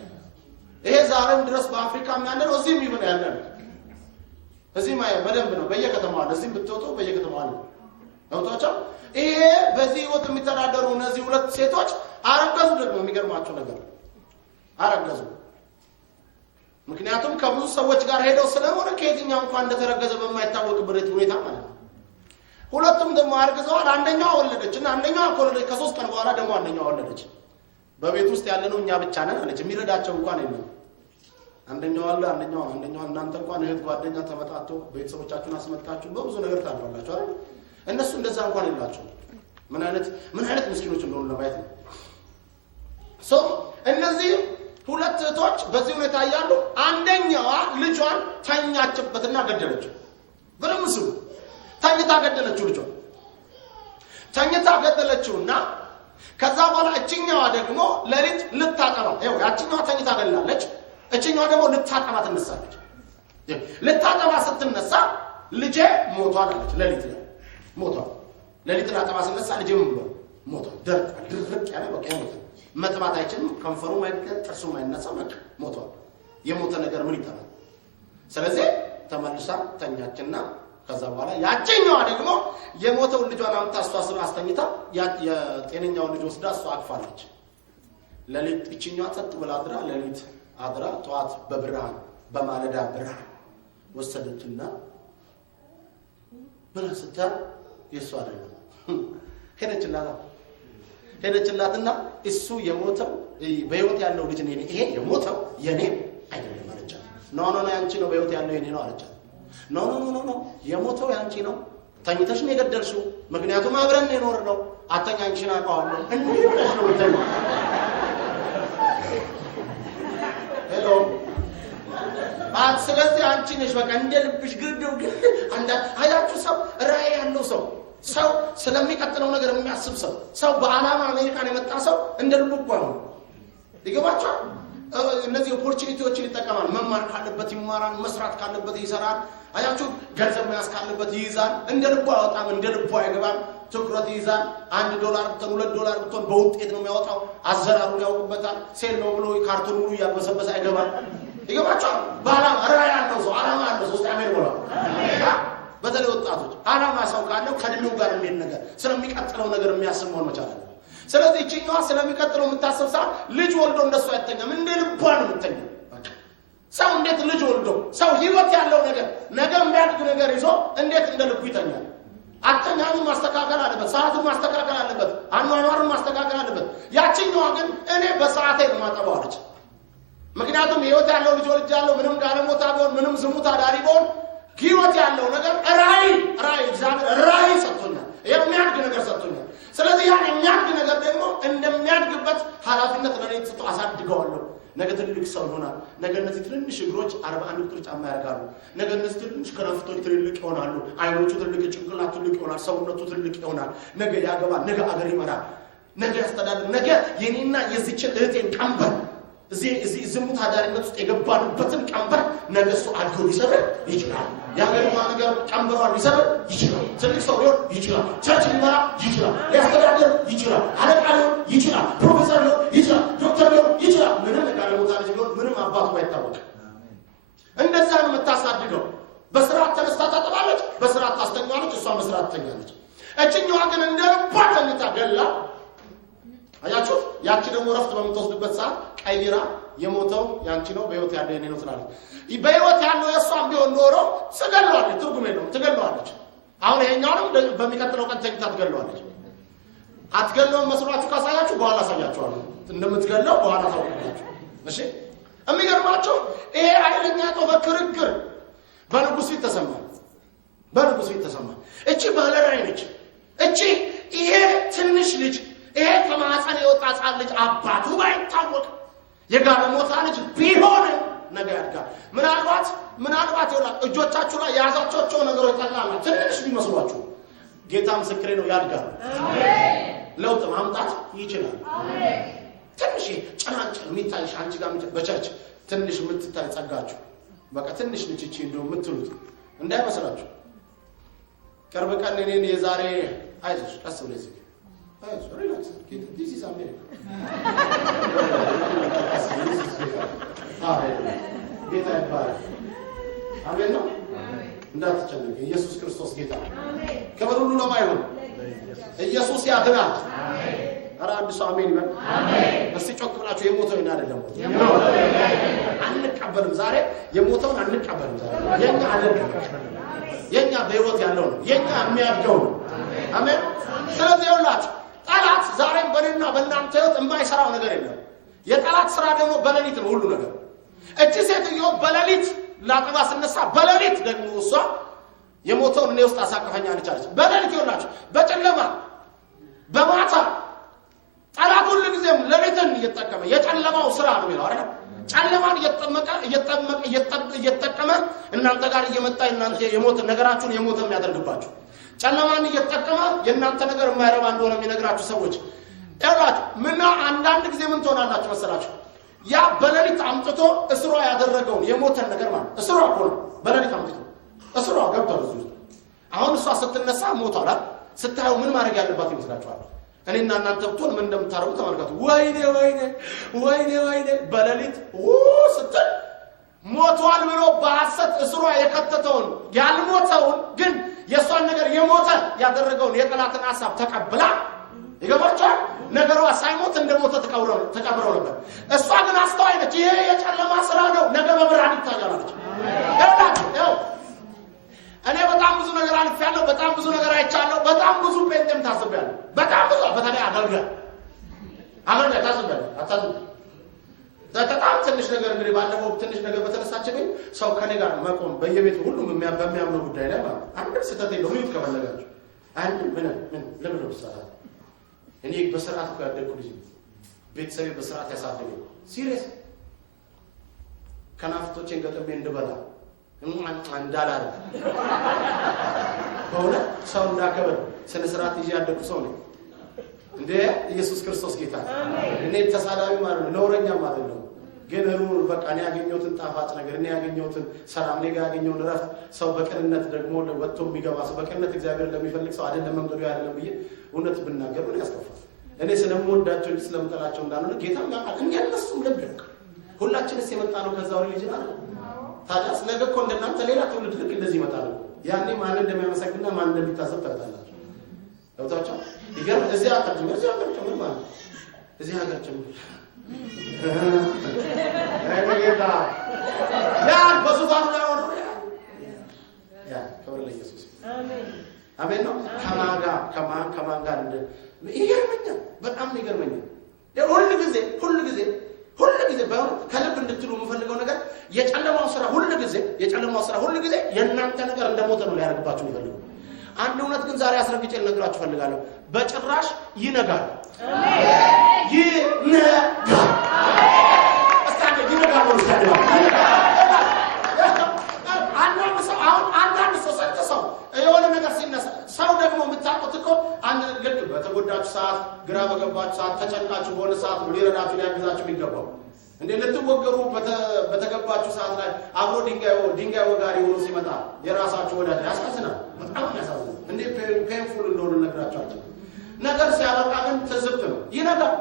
ይሄ ዛሬም ድረስ በአፍሪካም ያለ ነው። እዚህም ይብን ያለ ነው። እዚህም በደንብ ነው። በየከተማው አለ። እዚህም ብትወጡ በየከተማው አለ። አውጣቸው። ይሄ በዚህ ህይወት የሚተዳደሩ እነዚህ ሁለት ሴቶች አረገዙ። ደግሞ የሚገርማቸው ነገር አረገዙ። ምክንያቱም ከብዙ ሰዎች ጋር ሄደው ስለሆነ ከየትኛው እንኳን እንደተረገዘ በማይታወቅበት ሁኔታ ማለት ነው። ሁለቱም ደግሞ አርግዘዋል። አንደኛዋ ወለደች እና አንደኛዋ ከወለደች ከ3 ቀን በኋላ ደግሞ አንደኛዋ ወለደች። በቤት ውስጥ ያለነው እኛ ብቻ ነን አለች። የሚረዳቸው እንኳን የለም። አንደኛዋ አለ አንደኛዋ እናንተ እንኳን እህት ጓደኛ ተመጣጣቶ ቤተሰቦቻችሁን አስመጣችሁ በብዙ ነገር ታልፋላችሁ አይደል? እነሱ እንደዛ እንኳን የላቸው። ምን አይነት ምስኪኖች እንደሆኑ ለማየት ነው። እነዚህ ሁለት እህቶች በዚህ ሁኔታ ያሉ አንደኛዋ ልጇን ተኛችበትና ገደለችው። በደም ስሙ ተኝታ ገደለችው። ልጇን ተኝታ ገደለችውና ከዛ በኋላ እቺኛዋ ደግሞ ለሊት ልታጠባ ያቺኛዋ ተኝታ ገላለች። እቺኛዋ ደግሞ ልታጠባ ትነሳለች። ልታጠባ ስትነሳ ልጄ ሞቷል አለች። ለሊት ላይ ሞቷል። ለሊት ላጠባ ስትነሳ ልጄ ምን ብሎ ሞቷል። ድርቅ ያለ በቃ ሞቷል። መጥባት አይችልም። ከንፈሩ ማይቀጥ ጥርሱ ማይነሳ ሞቷል። የሞተ ነገር ምን ይተናል? ስለዚህ ተመልሳ ተኛችና ከዛ በኋላ ያቺኛዋ ደግሞ የሞተው ልጇን አምጣ አስተዋስራ አስተኝታ የጤነኛው ልጅ ወስዳ እሷ አቅፋለች። ለሊት እቺኛዋ ጸጥ ብላ አድራ ለሊት አድራ ጧት በብርሃን በማለዳ ብርሃን ወሰደችና ብላ ስታ የሷ አይደለም ሄደችላትና እሱ የሞተው በህይወት ያለው ልጅ ነኝ ይሄ የሞተው የኔ አይደለም አለቻት። ኖ ያንቺ ነው በህይወት ያለው የኔ ነው አለቻት። ኖ የሞተው ያንቺ ነው ተኝተሽ ነው የገደልሽው ምክንያቱም አብረን የኖር ነው አተኛንሽና አውቀዋለሁ እንዴ ብለሽ ነው ተኝ ሄሎ ስለዚህ አንቺ ነሽ በቃ እንደ ልብሽ ግርግው አንዳ አያችሁ ራዕይ ያለው ሰው ስለሚቀጥለው ነገር የሚያስብ ሰው በአላማ አሜሪካን የመጣ ሰው እንደ ልቡ ነው ይገባችኋል። እነዚህ ኦፖርቹኒቲዎችን ይጠቀማል። መማር ካለበት ይማራል፣ መስራት ካለበት ይሰራል። አያችሁ ገንዘብ መያዝ ካለበት ይይዛል። እንደ ልቡ አወጣም፣ እንደ ልቡ አይገባም። ትኩረት ይይዛል። $1 ብትሆን $2 ብትሆን በውጤት ነው የሚያወጣው። አዘራሩን ያውቁበታል። ሴል ነው ብሎ ካርቶን ሙሉ ያበሰበሰ አይገባም። ይገባችኋል። በአላማ ራዕይ ያለው ሰው አላማ ያለው ሰው አሜን ብሎ በተለይ ወጣቶች አላማ ሰው ካለው ከድሉ ጋር የሚል ነገር ስለሚቀጥለው ነገር የሚያስብ መሆን መቻል አለበት። ስለዚህ እቺኛዋ ስለሚቀጥለው የምታስብ ሰው ልጅ ወልዶ እንደሱ አይተኛም፣ እንደ ልቧ ነው የምትተኛው። ሰው እንዴት ልጅ ወልዶ ሰው ህይወት ያለው ነገር ነገ የሚያድግ ነገር ይዞ እንዴት እንደ ልቡ ይተኛል? አተኛኙን ማስተካከል አለበት፣ ሰዓቱን ማስተካከል አለበት፣ አኗኗሩን ማስተካከል አለበት። ያቺኛዋ ግን እኔ በሰዓቴ ነው የማጠባው አለች። ምክንያቱም ህይወት ያለው ልጅ ወልጃለሁ፣ ምንም ጋለሞታ ቢሆን ምንም ዝሙት አዳሪ ቢሆን ህይወት ያለው ነገር ራዕይ እግዚአብሔር ራዕይ ሰጥቶኛል፣ የሚያድግ ነገር ሰጥቶኛል። ስለዚህ ያ የሚያድግ ነገር ደግሞ እንደሚያድግበት ኃላፊነት ለኔ ተሰጥቶ አሳድገዋለሁ። ነገ ትልቅ ሰው ይሆናል። ነገ እነዚህ ትንንሽ እግሮች 41 ቁጥር ጫማ ያደርጋሉ። ነገ እነዚህ ትንንሽ ከረፍቶች ትልልቅ ይሆናሉ። አይኖቹ ትልቅ፣ ጭንቅላቱ ትልቅ ይሆናል። ሰውነቱ ትልቅ ይሆናል። ነገ ያገባል፣ ነገ አገር ይመራል፣ ነገ ያስተዳድር። ነገ የኔና የዚችን እህቴን ቀንበር እዚህ ዝሙት አዳሪነት ውስጥ የገባንበትን ቀንበር ነገ እሱ አድጎ ሊሰብር ይችላል። የሀገሪቷ ነገር ቀንበሯን ሊሰብር ይችላል። ትልቅ ሰው ሊሆን ይችላል። ቸርች ሊመራ ይችላል። ሊያስተዳድር ይችላል። አለቃ ሊሆን ይችላል። ፕሮፌሰር ሊሆን ይችላል። ዶክተር ሊሆን ይችላል። ምንም ጋለሞታ ልጅ ሊሆን ምንም አባቱ አይታወቅም። እንደዛ ነው የምታሳድገው። በስርዓት ተነስታ ታጠባለች፣ በስርዓት ታስተኛለች፣ እሷ በስርዓት ትተኛለች። እችኛዋ ግን እንደ ልቧ ተኝታ ገላ አያችሁ። ያቺ ደግሞ ረፍት በምትወስድበት ሰዓት ቀይራ የሞተው ያንቺ ነው በህይወት ያለው የኔ ነው ትላለች። በህይወት ያለው የሷም ቢሆን ኖሮ ትገለዋለች፣ ትርጉም የለውም፣ ትገለዋለች። አሁን ይሄኛውንም በሚቀጥለው ቀን ተኝታ ትገለዋለች። አትገለውም መስሏችሁ ካሳያችሁ በኋላ አሳያችኋለሁ እንደምትገለው በኋላ ታውቃላችሁ። እሺ የሚገርማችሁ ይሄ ኃይለኛ ጦር በክርክር በንጉስ ፊት ተሰማ። እቺ ባለራዕይ ነች። እቺ ይሄ ትንሽ ልጅ ይሄ ከማህፀን የወጣ ሕፃን ልጅ አባቱ ባይታወቅ የጋለሞታ ልጅ ቢሆን ነገ ያድጋል። ምናልባት ይወላ እጆቻችሁ ላይ ያዛቸው ነገሮች ጠቅላላ ትንሽ ቢመስሏችሁ ጌታ ምስክሬ ነው ያድጋል። አሜን። ለውጥ ማምጣት ይችላል። አሜን። ትንሽ ጭላንጭል የሚታይሽ አንቺ ጋር በቸርች ትንሽ የምትታይ ጸጋችሁ በቃ ትንሽ ልጅ እቺ እንደው የምትሉት እንዳይመስላችሁ። ቅርብ ቀን እኔን የዛሬ አይዞሽ ቀስ ብለሽ relax. This is America. ጌታ ይባረክ። አሜን ነው። እንዳትጨነቅ። ኢየሱስ ክርስቶስ ጌታ ነው። አሜን። ክብር ሁሉ ለማይሆን ኢየሱስ ያድናል። አሜን። ኧረ አንድ ሰው አሜን ይበል። አሜን። እስቲ ጮክ ብላችሁ የሞተው እና አይደለም አንቀበልም። ዛሬ የሞተውን አንቀበልም። የኛ አይደለም፣ የኛ በህይወት ያለው ነው፣ የኛ የሚያድገው ነው። አሜን። ስለዚህ ይኸውላችሁ ጠላት ዛሬም በእኔና በእናንተ ህይወት የማይሰራው ነገር የለም። የጠላት ስራ ደግሞ በሌሊት ነው ሁሉ ነገር። እቺ ሴትዮ በሌሊት ላጥባ ስነሳ በሌሊት ደግሞ እሷ የሞተውን እኔ ውስጥ አሳቀፈኛለች አለች። በሌሊት ይኸውላችሁ በጨለማ በማታ ጠላት ሁሉ ጊዜም ሌሊትን እየተጠቀመ የጨለማው ስራ ነው የሚለው አይደል? ጨለማን እየተጠቀመ እናንተ ጋር እየመጣ እናንተ የሞት ነገራችሁን የሞት የሚያደርግባችሁ ጨለማን እየተጠቀመ የእናንተ ነገር የማይረባ እንደሆነ የሚነግራችሁ ሰዎች ይኸውላችሁ ምና አንዳንድ ጊዜ ምን ትሆናላችሁ መሰላችሁ? ያ በሌሊት አምጥቶ እስሯ ያደረገውን የሞተን ነገር ማለት እስሯ እኮ ነው። በሌሊት አምጥቶ እስሯ ገብቷል እሱ። አሁን እሷ ስትነሳ ሞቷል። ስታዩ ምን ማድረግ ያለባት ይመስላችኋል? እኔና እናንተ ብትሆን ምን እንደምታረጉ ተመልከቱ። ወይኔ ወይኔ ወይኔ ወይኔ በሌሊት ስትል ሞቷል ብሎ በሐሰት እስሯ የከተተውን ያልሞተውን ግን የሷን ነገር የሞተ ያደረገውን የጠላትን ሐሳብ ተቀብላ ይገባችኋል። ነገሯ ሳይሞት እንደሞተ ተቀብረው ነበር። እሷ ግን አስተዋይ ነች። ይሄ የጨለማ ስራ ነው፣ ነገ በብርሃን ይታያለች። እኔ በጣም ብዙ ነገር አልፌያለሁ። በጣም ብዙ ነገር አይቻለሁ። በጣም ብዙ ጴንጤም ታስቤያለሁ። በጣም ብዙ በተለይ አገልጋይ ታስቤያለሁ። በጣም ትንሽ ነገር እንግዲህ ባለፈው ትንሽ ነገር በተነሳችብኝ ሰው ከኔ ጋር መቆም በየቤቱ ሁሉም በሚያምነው ጉዳይ ላይ ማለት አንድ ስህተት የለውም። ይሁት ከፈለጋችሁ አንድ ምን ለምን ነው ሰዓት እኔ በስርዓት እኮ ያደግኩ ልጅ ቤተሰቤ በስርዓት ያሳደገ ሲሪየስ ከናፍቶቼን ገጠሜ እንድበላ እንዳላረ በእውነት ሰው እንዳከበር ስነ ስርዓት ይዤ ያደግኩ ሰው ነኝ። እንደ ኢየሱስ ክርስቶስ ጌታ እኔ ተሳዳቢ ማለት ነው፣ ነውረኛ ማለት ነው። ግን በቃ እኔ ያገኘሁትን ጣፋጭ ነገር እኔ ያገኘሁትን ሰላም እኔ ጋር ያገኘውን ረፍት ሰው በቅንነት ደግሞ ወጥቶ የሚገባ ሰው በቅንነት እግዚአብሔር ለሚፈልግ ሰው አይደለም መንገዱ ያለ ብዬ እውነት ብናገር ምን ያስከፋል? እኔ ስለምወዳቸው እንጂ ስለምጠላቸው እንዳልሆነ ጌታም ያውቃል። እነሱም ልብ ሁላችንስ የመጣ ነው ከዛው ልጅ ማለት ታዲያስ ነገ እኮ እንደናንተ ሌላ ትውልድ ልክ እንደዚህ ይመጣል። ያኔ ማን እንደሚያመሰግንና ማን እንደሚታሰብ ታውቃላችሁ። ለውጣቸው ይገርም። እዚህ ሀገር ጭምር ማለት እዚህ ሀገር ጭምር ያ በዙፋኑ ላይ ሆኖ ያ ክብር ለኢየሱስ አሜን ነው። ከማን ጋር እንደ ይገርመኛል። በጣም ይገርመኛል። ሁሉ ጊዜ ከልብ እንድትሉ የምፈልገው ነገር የጨለማው ስራ ሁሉ ጊዜ የእናንተ ነገር እንደሞተ ነው ሊያደርግባችሁ የሚፈልገው። አንድ እውነት ግን ዛሬ አስረግጬ ልነግራችሁ ፈልጋለሁ። በጭራሽ ይነጋል። አንዳንድ ሰው የሆነ ነገር ሲነሳ ሰው ደግሞ የምታውቁት እኮ አንድ ልክ በተጎዳችሁ ሰዓት፣ ግራ በገባችሁ ሰዓት፣ ተጨንቃችሁ በሆነ ሰዓት ነው ሊረዳችሁ ሊያግዛችሁ የሚገባው። እንዴ ልትወገሩ በተገባችሁ ሰዓት ላይ አብሮ ድንጋይ ወጋሪ ሆኖ ሲመጣ የራሳችሁ ወዳጅ ያሳዝናል። በጣም ያሳዝናል። እንዴ ፔንፉል እንደሆነ ነግራችኋለሁ። ነገር ሲያበቃ ግን ትዝብት ነው። ይነጋል።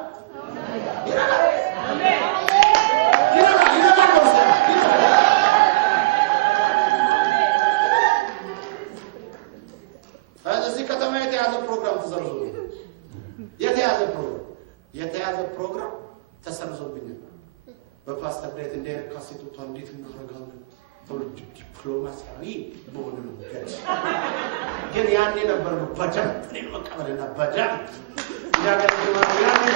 እዚህ ከተማ የተያዘ ፕሮግራም ተሰርዞብኝ የተያዘ ፕሮግራም ተሰርዞብኝ በፓስተር ዳዊት እንደ ካሴቶቷ እንዴት እናደርጋለን ተወልጅ ዲፕሎማሲያዊ በሆነ መንገድ ግን ያኔ ነበር ነው በደንብ እኔን መቀበልና በደንብ ያገለግላል። ያኔ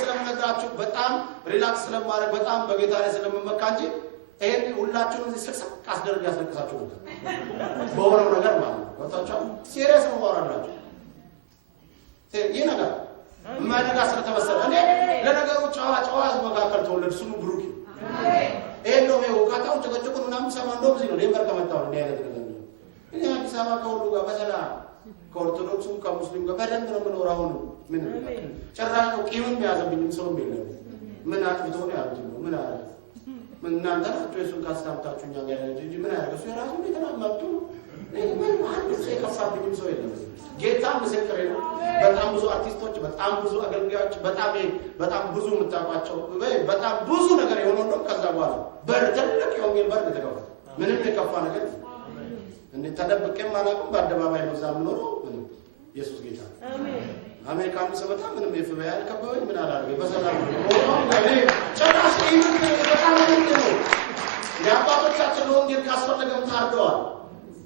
ስለምነግራችሁ በጣም ሪላክስ ስለማድረግ በጣም በጌታ ላይ ስለምመካ እንጂ ይሄን ሁላችሁም እዚህ ስቅስቅ አስደርግ ያስለቅሳችሁ ነበር በሆነው ነገር ማለት ነው። ወጣችሁ ሲሪየስ ነው ወራላችሁ ይሄ ነገር ማድጋ ስለተመሰለ እኔ ለነገሩ ጨዋ መካከል ተወለድ ስሙ ብሩክ ይሄ ነው ወቃታው ተገጭቁን ምናምን ሰማ እንደው እዚህ ነው ደንበር ከመጣው እንደ አይነት ነገር ነው። እኔ አዲስ አበባ ከሁሉ ጋር በሰላም ከኦርቶዶክሱም ከሙስሊም ጋር በደንብ ነው የምኖረው። አሁን ምን ጭራሽ ነው ቂምም ያዘብኝም ሰው የለም። ምን አጥፍቶ ነው ያሉት ነው ምን አለ ምን እናንተ ናችሁ እሱን ካስታምታችሁ እኛ ጋር እንጂ ምን ያደርግ እሱ የራሱ የተናማጡ ምን አንድ ሰው የከፋብኝም ሰው የለም። ጌታ ምስክሬ ነው። በጣም ብዙ አርቲስቶች፣ በጣም ብዙ አገልጋዮች፣ በጣም ብዙ የምታውቋቸው በጣም ብዙ ነገር የሆነው ነው። ከዛ በኋላ በር ትልቅ የወንጌል በር ተከፈተ። ምንም የከፋ ነገር እንዴ ተደብቄም አላውቅም። በአደባባይ ነው እዛ የምኖረው። ኢየሱስ ጌታ አሜን። አሜሪካን ስመጣ ምንም የፍበያ አልከበበኝ ምን አላደረገኝ በሰላም ነው። ጨራሽ በጣም ነው የአባቶቻችን ወንጌል ካስፈለገም ታርደዋል፣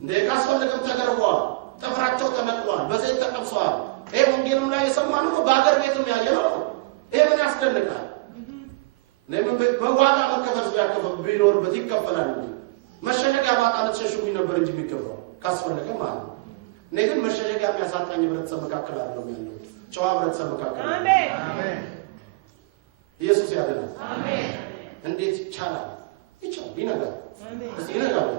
እንደ ካስፈለገም ተገርበዋል፣ ጥፍራቸው ተነቅሏል፣ በዘይት ተቀብሰዋል። ይሄ ወንጌልም ላይ የሰማነው ነው፣ በአገር ቤትም ያየነው ነው። ይሄ ምን ያስደንቃል? በዋጋ መከፈል ያከፈል ቢኖርበት ይከፈላል እንጂ መሸሸጊያ ማጣት ሸሽጉኝ ነበር እንጂ የሚገባው ካስፈለገ ማለት ነው። እኔ ግን መሸሸጊያ የሚያሳጣኝ ህብረተሰብ መካከል አይደለም ያለው፣ ጨዋ ህብረተሰብ መካከል። አሜን አሜን። ኢየሱስ ያድናል። አሜን። እንዴት ይቻላል? ይቻላል። ይነጋል። እስቲ ይነጋል።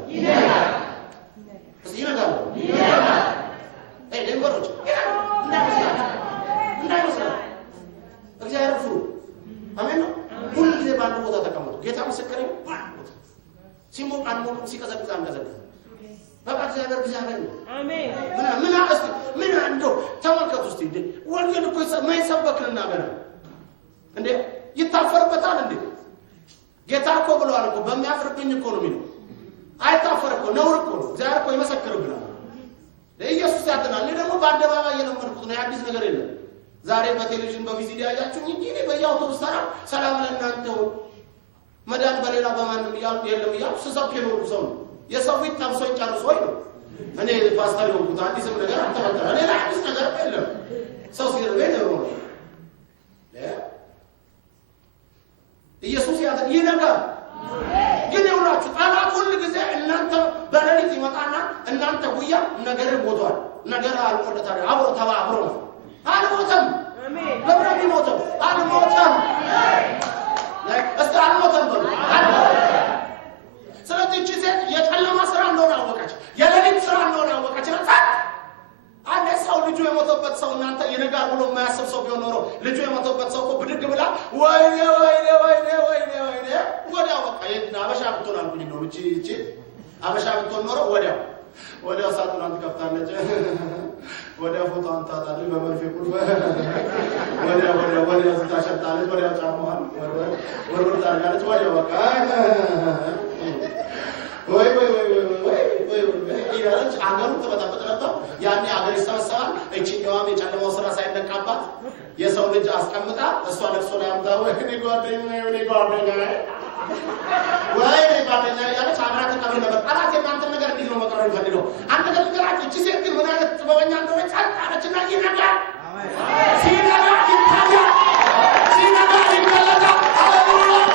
እስቲ ይነጋል። ደንበሮች እንዳይመስላችሁ እግዚአብሔር ፍሩ። አሜን ነው። ሁሉ ጊዜ በአንድ ቦታ ተቀመጡ። ጌታ ምስክሬ ባንድ ቦታ ሲሞቅ አንሞቅም፣ ሲቀዘቅዝ አንቀዘቅዝም። በቃ እግዚአብሔር ነው። አሜን። ምን እንደው ተመልከቱ እስቲ ወንጌል እኮ የማይሰበክልና ገና እንዴ ይታፈርበታል እንዴ? ጌታ እኮ ብሏል እኮ በሚያፍርብኝ እኮ ነው የሚለው። አይታፈር እኮ ነውር እኮ ነው። እግዚአብሔር እኮ ይመሰክርብናል። ኢየሱስ ያድናል። እኔ ደግሞ በአደባባይ የለመድኩት ነው። አዲስ ነገር የለም። ዛሬ በቴሌቪዥን በቪዲዮ ያያችሁኝ እንጂ እኔ በየአውቶቡስ ተራ ሰላም ለእናንተ መዳን በሌላ በማንም እያሉ የለም እያሉ ስሰብክ የኖርኩ ሰው ነው። የሰው ፊት ጠብሶኝ ጨርሶኝ ነው እኔ ፓስተር የሆንኩት። አዲስም ነገር አልተፈጠረ። ሌላ አዲስ ነገር የለም። ሰው ሲርቤት ነው ኢየሱስ ይነጋል። ግን ይውላችሁ ጠላት ሁሉ ጊዜ እናንተ በሌሊት ይመጣና እናንተ ጉያ ነገር ሞቷል፣ ነገር አልቆለታል፣ አብሮ ተባብሮ ነው። አልሞተም። አሜን። ለምን ይሞተው? አልሞተም። እስቲ አልሞተም በሉ። ስለዚህ እቺ ሴት የጨለማ ስራ እንደሆነ አወቀች፣ የሌሊት ስራ እንደሆነ አወቀች። አንድ ሰው ልጁ የሞተበት ሰው እናንተ ይነጋል ብሎ የማያስብ ሰው ቢሆን ኖሮ ልጁ የሞተበት ሰው እኮ ብድግ ብላ ወይኔ ወዲያው በቃ አበሻ ብትሆን አልኩኝ ነው እቺ አበሻ ብትሆን ኖሮ ወዲያው ሳጥኗን ትከፍታለች፣ ወዲያው ፎቶዋን ታጣለች፣ በመርፌ ቁልፍ ወዲያው ስታሸጣለች፣ ወዲያው ጫማዋን ወርወር ታደርጋለች፣ ወዲያው በቃ ወይ ይላልች አገሩ ተበጣበጠ ነበር። ያኔ አገር ይሰበሰባል። እቺኛዋም የጨለማው ስራ ሳይነቃባት የሰው ልጅ አስቀምጣ እሷ ለቅሶ ላይ አምጣ ወይኔ ጓደኛ ያለች አብራ ተቀበል ነበር። ጠላት የእናንተን ነገር እንዲህ ነው መቀረብ ይፈልገው። አንተ ነገራችሁ። እቺ ሴት ግን ምን አይነት ጥበበኛ እንደሆነች ጸጥ ይነጋል። ሲነጋ ይታያል፣ ሲነጋ ይገለጣል። ሃሌሉያ!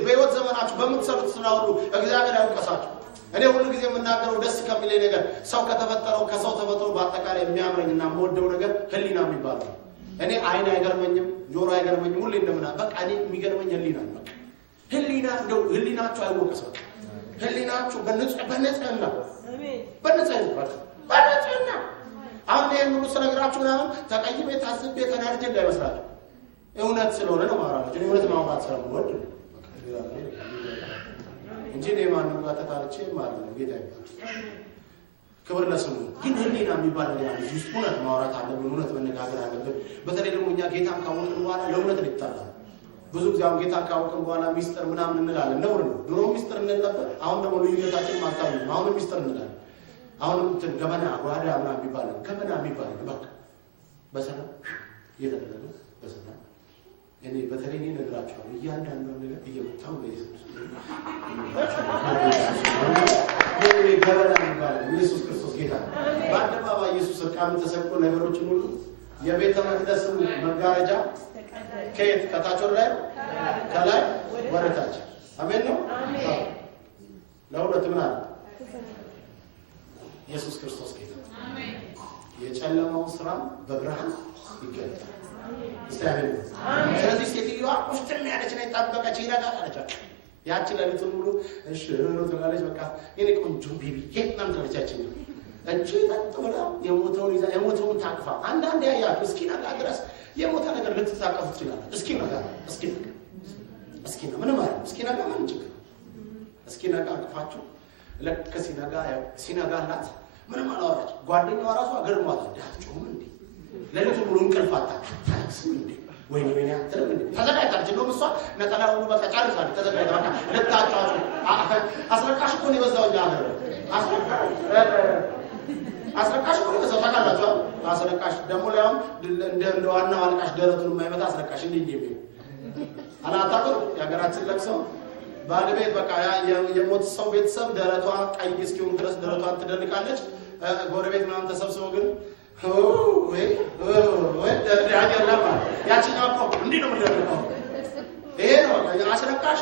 በህይወት ዘመናችሁ በምትሰሩት ስራ ሁሉ እግዚአብሔር ያውቀሳችሁ። እኔ ሁሉ ጊዜ የምናገረው ደስ ከሚለኝ ነገር ሰው ከተፈጠረው ከሰው ተፈጥሮ በአጠቃላይ የሚያምረኝና የምወደው ነገር ህሊና የሚባለው እኔ አይን አይገርመኝም፣ ጆሮ አይገርመኝም። ሁሌ እንደምና በቃ እኔ የሚገርመኝ ህሊና ነው። በቃ ህሊና እንደው ህሊናችሁ አይወቀስ። በቃ ህሊናችሁ በንጽህና አሁን ይሄን ሁሉ ስነግራችሁ ምናምን ተቀይሜ ታስቤ ተናድጄ እንዳይመስላችሁ እውነት ስለሆነ ነው ማውራት። እኔ እውነት ማውራት ስለምወድ እንጂ እኔ ማንም ጋር ተጣልቼ ማለት ነው። ጌታ ክብር ለስሙ። ግን ህሊና የሚባል ነገር አለ። እውነት ማውራት አለብን፣ እውነት መነጋገር አለብን። በተለይ ደግሞ እኛ ጌታን ካወቅን በኋላ ለእውነት እንጣላለን። ብዙ ጊዜ አሁን ጌታን ካወቅን በኋላ ሚስጥር ምናምን እንላለን። ነውር ነው። ድሮ ሚስጥር እንል ነበር። አሁን ደግሞ ልዩነታችን ማታው ነው። አሁን ሚስጥር እንላለን። አሁን ገመና ጓዳ ምናምን የሚባለው ገመና የሚባለው በቃ በሰላም እየተደረገ በሰላም እኔ በተለይ እኔ እነግራቸዋለሁ እያንዳንዱ ነገር እየመጣሁ በኢየሱስ ገበና የሚባለው ኢየሱስ ክርስቶስ ጌታ ነው። በአደባባይ ኢየሱስ እርቃኑን ተሰቅሎ ነገሮችን ሁሉ የቤተ መቅደስ መጋረጃ ከየት ከታች ወደ ላይ ከላይ ወደ ታች አሜን ነው። ለሁለት ምን አለ ኢየሱስ ክርስቶስ ጌታ አሜን። የጨለማው ስራ በብርሃን ይገለጣል። አሜን። ስለዚህ ሴትዮዋ ውስጥም ያለች ነው የጣበቀች ይላል አለች። ያቺ ለሊቱን ሙሉ እሺ ነው ትላለች። በቃ የኔ ቆንጆ ቤቢ የትናንት ተረቻችን እቺ ተጥብላ የሞተውን ይዛ የሞተውን ታቅፋ አንዳንድ ያያችሁ እስኪነጋ ድረስ የሞተ ነገር ልትታቀፉ ትችላላችሁ። እስኪነጋ ምንም አይደለም። እስኪነጋ ምን ችግር እስኪነጋ አቅፋችሁ ለካ ሲነጋላት ምንም አላወራች። ጓደኛዋ ራሷ ገርሟት ዳትጮም እንዴ ለሊቱን ሙሉ እንቅልፍ አጣች እንዴ ወይኔ አትልም እንዴ ተዘጋጅታለች። እንደውም እሷ ነጠላው በቃ ጨርሳለች። ተዘጋጅታ በቃ ልታጫውቱ አስለቃሽ እኮ ነው የበዛው እኛ ሀገር አስለቃሽ እኮ ነው የበዛው ታውቃላችሁ። አስለቃሽ ደግሞ ላይም እንደ ዋናው አልቃሽ ደረቱን የማይመታ አስለቃሽ እንዴ የሚል አላታውቁ የሀገራችን ለቅሰው ባለቤት በቃ የሞት ሰው ቤተሰብ ደረቷ ቀይ እስኪሆን ድረስ ደረቷን ትደልቃለች። ጎረቤት ምናምን ተሰብስበው ግን ወይ ያገላማ ያቺኛው እኮ እንዲህ ነው የምትደርቀው። ይሄ ነው አስለቃሽ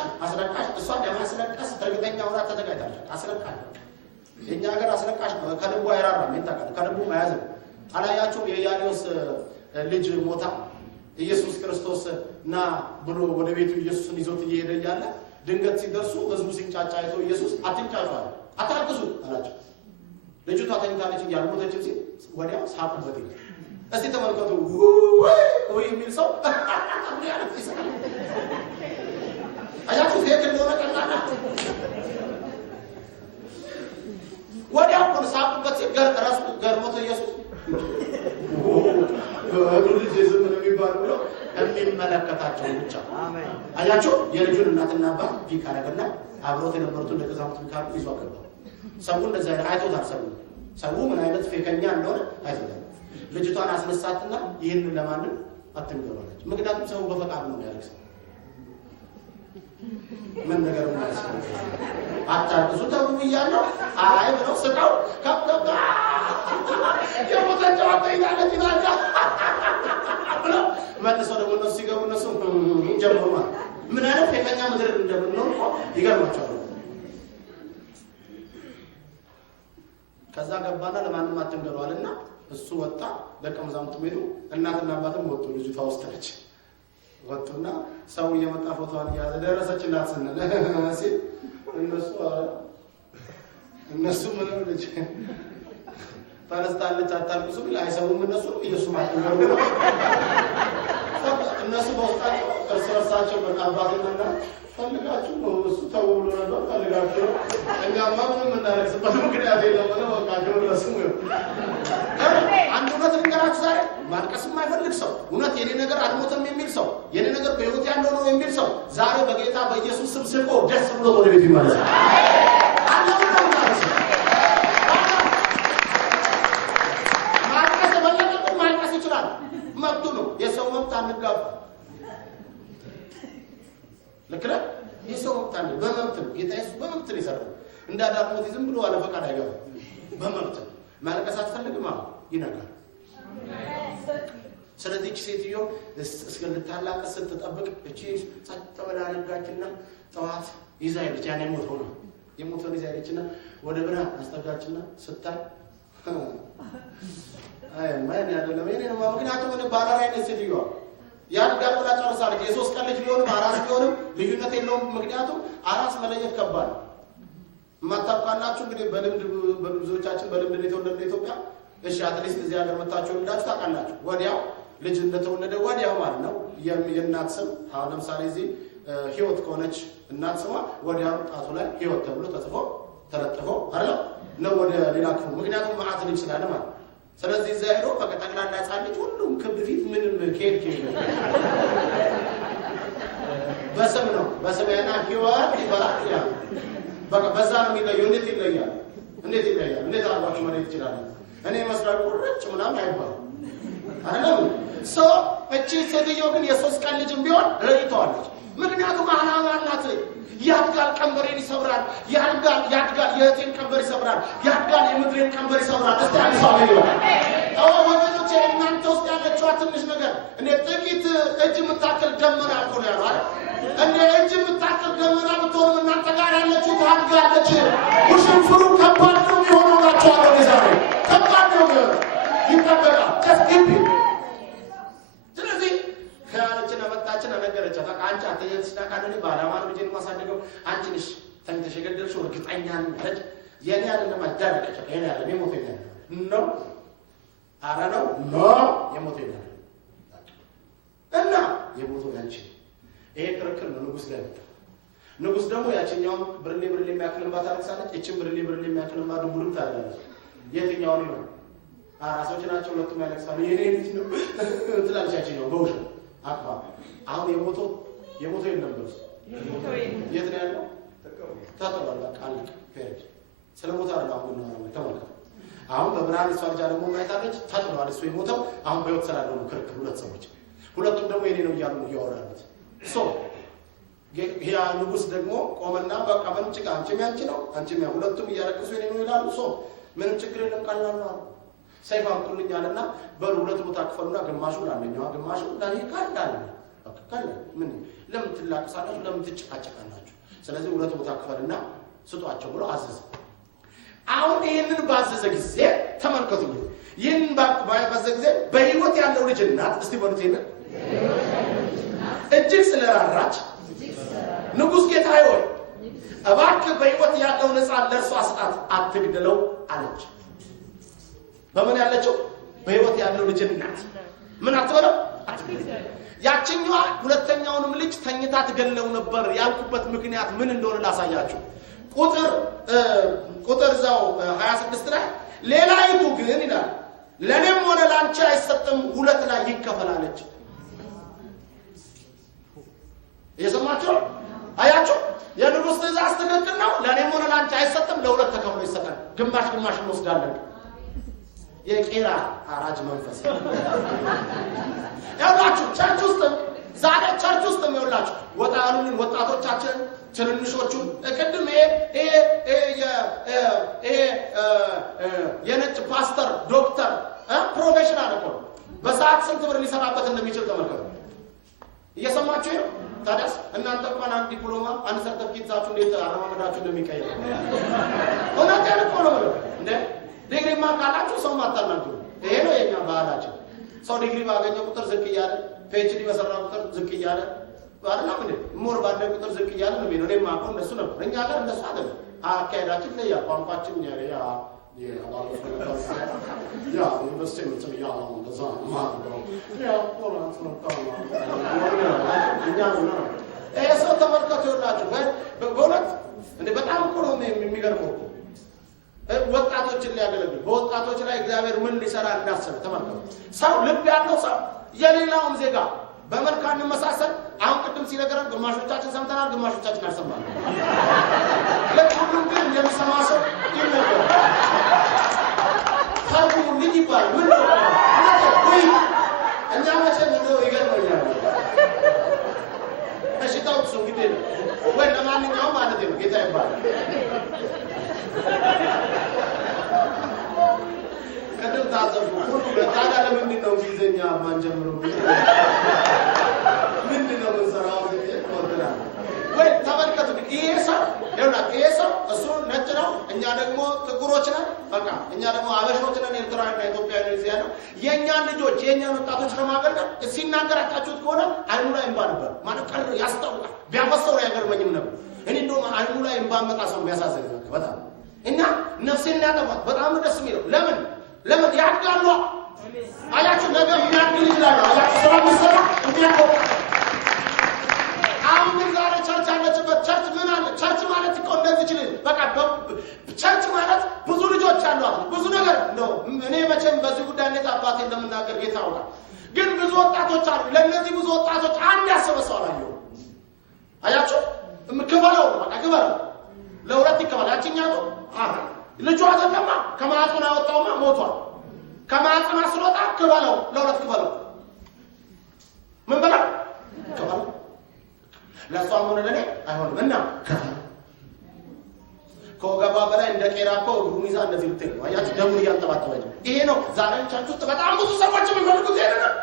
እሷ ለማስለቀስ እርግጠኛ ሆና ተዘጋጅታለች። አስለቃሽ የኛ ሀገር አስለቃሽ ነው። ከልቡ አይራራም። ይታወቃል። ከልቡ መያዝ አላያችሁም? የኢያሪስ ልጅ ሞታ ኢየሱስ ክርስቶስ ና ብሎ ወደ ቤቱ ኢየሱስን ይዞት እየሄደ እያለ ድንገት ሲደርሱ ህዝቡ ሲንጫጫ አይቶ ኢየሱስ አትንጫጩ አለ። አታግዙ አላቸው። ልጅቷ ተኝታለች ያልሞተችም ሲል ወዲያው ሳቁበት። እስቲ ተመልከቱ ወይ የሚል ሰው አያችሁ ፌክ እንደሆነ ቀላል ወዲያው እኮ ሳቁበት ሲል ራሱ ገርሞት ኢየሱስ ልጅ ዝም ነው የሚባል ብሎ የሚመለከታቸው ብቻ አያችሁ። የልጁን እናትና አባት ፒክ አደረገና አብሮት የነበሩትን ደቀ መዛሙርት ፒክ አድርጎ ይዞ ገባ። ሰው እንደዛ አይቶታል። ሰው ምን አይነት ፌከኛ እንደሆነ አይቶታል። ልጅቷን አስነሳትና ይህንን ለማንም አትንገሯለች። ምክንያቱም ሰው በፈቃድ ነው የሚያደርገው። ምን ነገር ማለት ነው? አታርክሱ ተብሎ ይያለው አይ ብለው ስቃው ከብከባ የሞተቸው አጥይታለች ይላል ብለው መልሰው ደግሞ እነሱ ሲገቡ እነሱ ጀምሩ ማለት ምን አይነት ፌከኛ ምድር እንደምንኖር እኮ ይገርማቸዋል። ከዛ ገባና ለማንም አትንገሩ አለና እሱ ወጣ። ደቀ መዛሙርቱ ሄዱ። እናትና አባትም ወጡ። ልጅቷ ውስጥ ነች። ወጡና ሰው እየመጣ ፎቶዋን ያዘ። ደረሰችላት ስንል ሲል እነሱ ምን ልጅ ተነስታለች አታልቅሱ ቢል አይሰሙም። እነሱ ኢየሱስ ማጥገሩ እነሱ በውስጣቸው እርስ በርሳቸው በአባትና ፈልጋችሁ ነው እሱ ተው ብሎ ነበር ፈልጋችሁ ነው እኛማ ምንም እናደርግበት ምክንያት የለም ብለው ወቃቸው ለስሙ አንድ እውነት ልንገራችሁ ዛሬ ማልቀስ የማይፈልግ ሰው እውነት የኔ ነገር አልሞተም የሚል ሰው የኔ ነገር በሕይወት ያለው ነው የሚል ሰው ዛሬ በጌታ በኢየሱስ ስም ስቆ ደስ ብሎ ወደ ቤት ይመለሳል። ማልቀስ በለቀቁ ማልቀስ ይችላል። መብቱ ነው። የሰው መብት አንጋባ ለክለ የሰው መብት አለ። በመብት ነው ጌታ ኢየሱስ በመብት ነው የሰራው። እንዳዳሞት ዝም ብሎ አለ ፈቃድ አይገባም። በመብት ማልቀስ አትፈልግም ይነጋል። ስለዚህ እቺ ሴትዮ እስከልታላቀስ ስትጠብቅ እቺ ጸጥ ብላ አለጋችና ጠዋት ይዛ ሄደች። ያኔ ሞቶ ነው የሞተው ይዛ ሄደችና ወደ ብርሃን አስጠጋችና ስታይ አይ ማን ያደለም እኔ ነው ምክንያቱም እኔ ባላላይ ነኝ ሴትዮዋ ያድጋል ብላ ጨርሳለች። የሶስት ቀን ልጅ ቢሆንም አራስ ቢሆንም ልዩነት የለውም። ምክንያቱም አራስ መለየት ከባድ ማታውቃላችሁ። እንግዲህ በልምድ ብዙዎቻችን በልምድ የተወለደ ኢትዮጵያ እሺ አትሊስት እዚህ ሀገር መጣችሁ እንዳችሁ ታውቃላችሁ። ወዲያው ልጅ እንደተወለደ ወዲያው ማለት ነው የእናት ስም አሁን ለምሳሌ እዚህ ህይወት ከሆነች እናት ስሟ ወዲያው ጣቱ ላይ ህይወት ተብሎ ተጽፎ ተለጥፎ አይደል ነው ወደ ሌላ ክፍል ምክንያቱም ማዕት ልጅ ስላለ ማለት ስለዚህ እዛ ሄዶ በቃ ጠቅላላ ህፃን ልጅ ሁሉም ክብ ፊት ምንም ኬክ በስም ነው በስሜና ህይወት ይባላል። ያ በቃ በዛ ነው የሚለየው። እንዴት ይለያል? እንዴት አድርጋችሁ ማለት ይችላል? እኔ መስራቅ ቁርጭ ምናምን አይባልም አይደለም። እቺ ሴትዮ ግን የሶስት ቀን ልጅም ቢሆን ረድተዋለች። ምክንያቱም ዓላማ አላት። ያድጋል፣ ቀንበሬን ይሰብራል። ያድጋል፣ የእህቴን ቀንበር ይሰብራል። ያድጋል፣ የምድሬን ቀንበር ይሰብራል። እስቲ አንሳው ይላል። ወገኖቼ እናንተ ውስጥ ያለችዋ ትንሽ ነገር እኔ ጥቂት እጅ የምታክል ደመና እኮ ነው ያለው አይደል? እንደ እጅ የምታክል ደመና ብትሆንም እናንተ ጋር ያለችው ታድጋለች። ውሽንፍሩ ከባድ ነው የሚሆነው ናቸዋለሁ ዛሬ ከባድ ነው ይጠበቃል። ከስኪቢ ስለዚህ ከያለችን መጣችን ነገረቻት። አንቺ አትየስና ካለኒ ባላማ ነው ልጅን ማሳደገው አንቺ ነሽ ተንተሽ የገደልሽው እርግጠኛ ነኝ አለች። የኔ አይደለም አዳረቀች። የኔ አይደለም የሞተኛ ነው አረ ነው የሞተኛ እና የሞተው ያንቺ ይሄ ክርክር ነው። ንጉስ ላይ መጣ። ንጉስ ደግሞ ያቺኛውን ብርሌ የሚያክልባት አለሳለች። እቺን ብርሌ የሚያክልባት ዱቡልም ታደርጋለች። የትኛውን ነው? ራሶች ናቸው ሁለቱም ያለቅሳሉ። የኔ ልጅ ነው ትላለች ያቺኛው በውሽ አቅፋ። አሁን የሞተው የለም ብለስ የት ነው ያለው? ተቀበለ ቃል ፈርድ ስለሞታ ነው አሁን ነው ተመልከቱ። አሁን በብርሃን እሷ ልጅ ደግሞ ማይታለች ተጥሏል። እሱ የሞተው አሁን በህይወት ስላለው ነው ክርክር። ሁለቱም ደግሞ የኔ ነው እያሉ እያወራሉት ያ ንጉስ ደግሞ ቆመና በቃ ምንም ጭቃ አንቺም ያንቺ ነው አንቺም ያ ሁለቱም እያለቀሱ የኔ ነው ይላሉ። ምንም ችግር የለም ቀላል ነው። ሰይፍ አምጡልኝ አለና በሉ ሁለት ቦታ ክፈሉና ግማሹ ላንኛው ግማሹ ለኔ ካንዳለ በቃ ምን ለምን ትላቀሳላችሁ? ለምን ትጭቃጭቃላችሁ? ስለዚህ ሁለት ቦታ ክፈልና ስጧቸው ብሎ አዘዘ። አሁን ይሄንን ባዘዘ ጊዜ ተመልከቱ። ይሄን ባዘዘ ጊዜ በህይወት ያለው ልጅ እናት እስቲ በሉት ይሄን እጅግ ስለራራች ንጉሥ ጌታዬ ሆይ እባክህ በሕይወት ያለውን ሕፃን ለእርሷ ስጣት፣ አትግደለው አለች። በምን ያለችው? በሕይወት ያለው ልጅ እናት ምን አትበለው? አትግደለው። ያችኛዋ ሁለተኛውንም ልጅ ተኝታ ትገለው ነበር ያልኩበት ምክንያት ምን እንደሆነ ላሳያችሁ። ቁጥር እዛው 26 ላይ ሌላይቱ ግን ይላል ለኔም ሆነ ላንቺ አይሰጥም፣ ሁለት ላይ ይከፈላለች። እየሰማችሁ አያችሁ? የንጉሥ ትእዛዝ ትክክል ነው። ለኔም ሆነ ላንቺ አይሰጥም፣ ለሁለት ተከፍሎ ይሰጣል። ግማሽ ግማሽ እንወስዳለን። የቄራ አራጅ መንፈስ ያላችሁ ቸርች ውስጥ ዛሬ ቸርች ውስጥ የሚውላችሁ ወጣ ያሉልን ወጣቶቻችን ትንንሾቹን ቅድም የነጭ ፓስተር ዶክተር ፕሮፌሽናል እኮ በሰዓት ስንት ብር ሊሰራበት እንደሚችል ተመልከቱ። እየሰማችሁ ነው? ታዲያስ እናንተ እንኳን አንድ ዲፕሎማ አንድ ሰርተፍኬት ይዛችሁ እንዴት አረማመዳችሁ እንደሚቀየር እውነቴን እኮ ነው ማለት እንዴ። ዲግሪማ ካላችሁ ሰው ማታናግሩ። ይሄ ነው የኛ ባህላችን። ሰው ዲግሪ ባገኘ ቁጥር ዝቅ እያለ ፒኤችዲ በሰራ ቁጥር ዝቅ እያለ ባልና ምን ሞር ባለ ቁጥር ዝቅ እያለ ነው የሚለው። እኔም አውቀው እንደሱ ነው። እኛ ጋር እንደሱ አይደለም። አካሄዳችን ላይ ቋንቋችን ሰው ተመልከቱ ይላችሁ በእውነት እንደ በጣም እኮ ነው የሚገርመው። ወጣቶችን ሊያገለግል በወጣቶች ላይ እግዚአብሔር ምን ሊሰራ እንዳሰበ ተመልከቱ። ሰው ልብ ያለው ሰው የሌላውን ዜጋ በመልካም እንመሳሰል። አሁን ቅድም ሲነገረን ግማሾቻችን ሰምተናል፣ ግማሾቻችን አልሰማንም። ለሁሉም ግን የሚሰማ ሰው ይነገራል። ታቡ ምን ይባላል? ምን ነው ወይ እኛ መቼም ነው ይገርመኛል። እሺ ታውቁ እንግዲህ ወይ ለማንኛውም ማለት ነው ጌታ ይባላል። ቅድም ታዘቡ ሁሉ ታዲያ ለምንድን ነው እንግሊዝኛ ማንጀምረው? ምንድን ነው የምንሰራው? ወይ ተመልከቱ። ይሄ ሰው እሱ ነጭ ነው፣ እኛ ደግሞ ጥቁሮች ነን። በቃ እኛ ደግሞ አበሾች ነን፣ ኤርትራውያንና ኢትዮጵያውያን እዚህ ያለው የእኛን ልጆች የእኛን ወጣቶች ለማገልገል ሲናገር አጣችሁት ከሆነ አይኑ ላይ እንባ ነበር ማለት ቀር ያስታውቃል። ቢያፈሰው አይገርመኝም ነበር። እኔ እንደውም አይኑ ላይ እንባ መጣ ሰው የሚያሳዝን ነው በጣም እና ነፍሴን ያጠፋት በጣም ደስ የሚለው ለምን ያድጋሉ። አያችሁ ነገር ያድግ ይላል። አያችሁ ስራ መስራ እንዲያቆም አሁን ዛሬ ቸርች አለችበት። ቸርች ምን አለ? ቸርች ማለት እኮ እንደዚህ ይችላል። በቃ ቸርች ማለት ብዙ ልጆች አሏት፣ ብዙ ነገር ነው። እኔ መቼም በዚህ ጉዳይ እንዴት አባቴ እንደምናገር ጌታ ያውቃል። ግን ብዙ ወጣቶች አሉ። ለነዚህ ብዙ ወጣቶች አንድ ያሰበሰዋል። አያችሁ ክፈለው፣ በቃ ክፈለው፣ ለሁለት ይከፈል። ያቺኛው ልጇ አይደለማ ከማህፀን አወጣውማ ሞቷል። ከማህፀን አስሮጣ ክፈለው፣ ለሁለት ክፈለው። ምን በላ ክፈለው። ለሷም ሆነ ለኔ አይሆንም እና ከወገባ በላይ እንደ ቄራ እኮ እግሩን ይዛ እንደዚህ ብትል ነው። አያችሁ ደሙ እያንጠባጠበች ይሄ ነው ዛሬ ቸርች ውስጥ በጣም ብዙ ሰዎች የሚፈልጉት ይሄ ነው።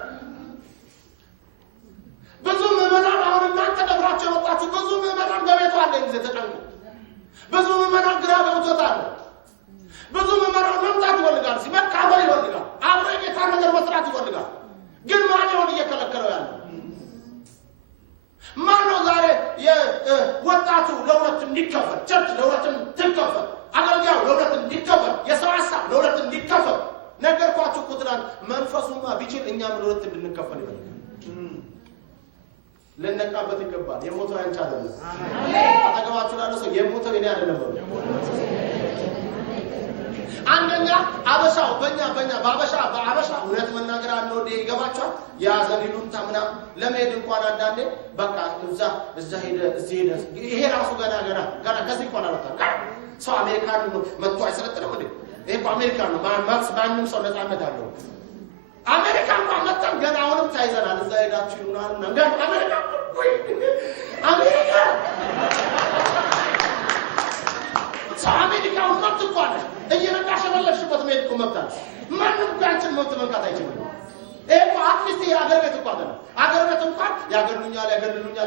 ብዙ ምዕመናን አሁን እናንተ ደብራቸው የወጣችሁ ብዙ ምዕመናን በቤቱ አለ ጊዜ ተጨንቁ። ብዙ ምዕመናን ግራ ገብቶታል። ብዙ ምዕመናን መምጣት ይፈልጋል፣ ሲመካፈል ይፈልጋል፣ አብሮ የጌታ ነገር መስራት ይፈልጋል። ግን ማን ይሆን እየከለከለው ያለው? ማን ነው ዛሬ ወጣቱ ለሁለት እንዲከፈል፣ ቸርች ለሁለት እንዲከፈል፣ አገልጋዩ ለሁለት እንዲከፈል፣ የሰው ሀሳብ ለሁለት እንዲከፈል ነገርኳችሁ እኮ ትናንት። መንፈሱማ ቢችል እኛም ለሁለት እንድንከፈል ይፈልጋል። ልንነቃበት ይገባል። የሞተው አንቺ አይደለም። አጠገባችሁ ላለው ሰው የሞተው እኔ አይደለም። አንደኛ አበሻው በእኛ በአበሻ እውነት መናገር አለው እንደ ይገባችኋል። ያዘሊሉን ታምና ለመሄድ እንኳን አንዳንዴ በቃ እዛ ሄደ እዚህ ሄደ ይሄ ራሱ ገና ከዚህ እንኳን አላወጣም። ሰው አሜሪካን መጥቶ አይሰለጥንም እንዴ? ይሄ እኮ አሜሪካን ነው። ማንም ሰው ነፃነት አለው። አሜሪካን እንኳን መጥተን ገና አሁንም ታይዘናል። እዛ ሄዳችሁ ይሉናል እና እንደ አሜሪካ አሜሪካ መብት እኮ አለ። እየነቃሽ ያለሽበት መሄድ እኮ መብት አለ። ማንም እኮ አንቺን መብት መንካት አይችልም። ይሄ እኮ አትሊስት የሀገር ቤት እኮ አይደለም። ሀገር ቤት እንኳን ያገሉኛል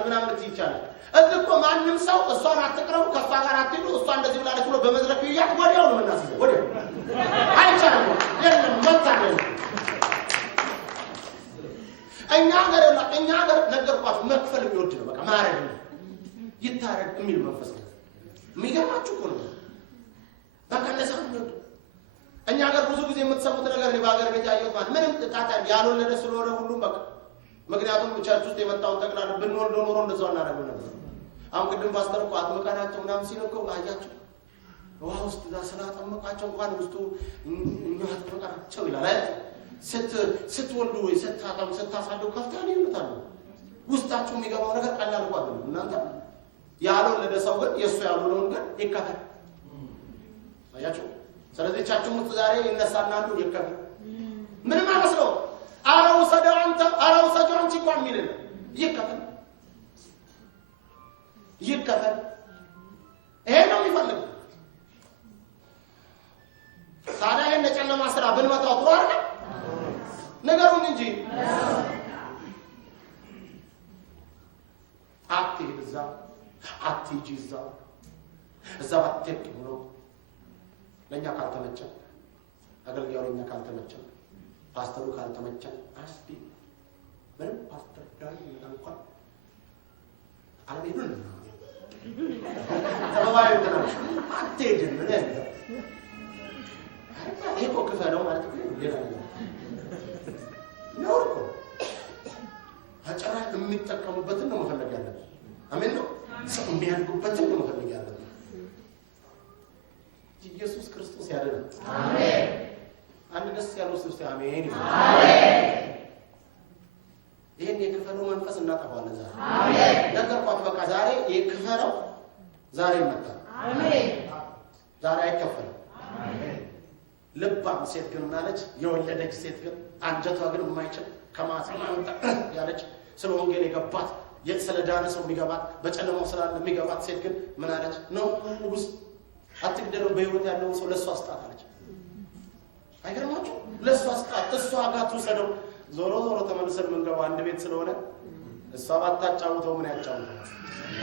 ምናምን ይቻላል። እዚህ እኮ ማንም ሰው እሷን አትቅረቡ፣ ከእሷ ጋር አትሄዱ፣ እሷ እንደዚህ ብላለች ብሎ በመድረክ ይያት ወዲያው ነው የምናስይዘው። ወዲያው አይቻልም። የለም መብት አለ። እኛ ሀገር ነገርኳችሁ መክፈል የሚወድ ነው። በቃ ማረግ ነው ይታረግ የሚል መንፈስ ነው። የሚገርማችሁ እኮ ነው። በቃ እንደዛ ነው። እኛ ሀገር ብዙ ጊዜ የምትሰሙት ነገር ነው። በሀገር ቤት ያየሁት ማለት ምንም ጣጣ ያልወለደ ስለሆነ ሁሉም በቃ ምክንያቱም ቸርች ውስጥ የመጣውን ጠቅላላ ብንወልደው ኖሮ እንደዛው እናደርገው ነበር። አሁን ቅድም ፓስተር እኮ አጥምቀናቸው ምናምን ሲል እኮ አያቸው ውሃ ውስጥ ስላጠመቃቸው እንኳን ውስጡ እኛ አጥምቀናቸው ይላል። ስትወልዱ ወይ ስታሳድጉ ከፍታ ይሉታል። ውስጣችሁ የሚገባው ነገር ቀላል እንኳን ነው። እናንተ ያልወለደ ሰው ግን የእሱ ያልሆነውን ግን ይከፈል። አያቸው። ስለዚህ ቻችሁ ሙት ዛሬ ይነሳና አንዱ ይከፈል። ምንም አይመስለው። አራው ሰደው አንተ አራው ሰደው አንቺ እንኳን የሚል ይከፈል። ይሄ ነው የሚፈልግ። ታዲያ ይሄን ለጨለማ ስራ ብንመጣው ጥሩ አይደል? ነገሩን እንጂ አትሂድ እዛ አትሂጂ እዛ ባትሄድ ነው። ለእኛ ካልተመቸ አገልጋዩ ለእኛ ካልተመቸ ፓስተሩ ካልተመቸ አስቲ ምንም ፓስተር ዳይ እንኳን አልሄዱን ተባባሪ ተናሽ አትሄድም ነው ይሄ ኮከፈ ነው ማለት ነው። ሌላ ነው እኮ አጨራ የሚጠቀሙበትን ነው መፈለግ ያለብን። አሜን ነው። ሰው የሚያድጉበትን ነው መፈለግ ያለብን። ኢየሱስ ክርስቶስ ያድናል። አሜን። አንድ ደስ ያለው ክርስቶስ አሜን። አሜን። ይሄን የክፈለው መንፈስ እናጠፋለን ዛሬ። አሜን። ነገርኳችሁ በቃ ዛሬ የክፈለው ዛሬ ይመጣል። አሜን። ዛሬ አይከፈልም። አሜን። ልባም ሴት ግን ማለች የወለደች ሴት ግን አንጀቷ ግን የማይችል ከማሰማ ያለች ስለ ወንጌል የገባት ስለ ዳነ ሰው የሚገባት በጨለማው ስላለ የሚገባት ሴት ግን ምን አለች? ነው ንጉስ አትግደለው፣ በህይወት ያለው ሰው ለሷ አስጣት አለች። አይገርማችሁ? ለሷ አስጣት፣ እሷ ጋር ትውሰደው። ዞሮ ተመልሰን የምንገባው አንድ ቤት ስለሆነ እሷ ባታጫውተው ምን ያጫውተው?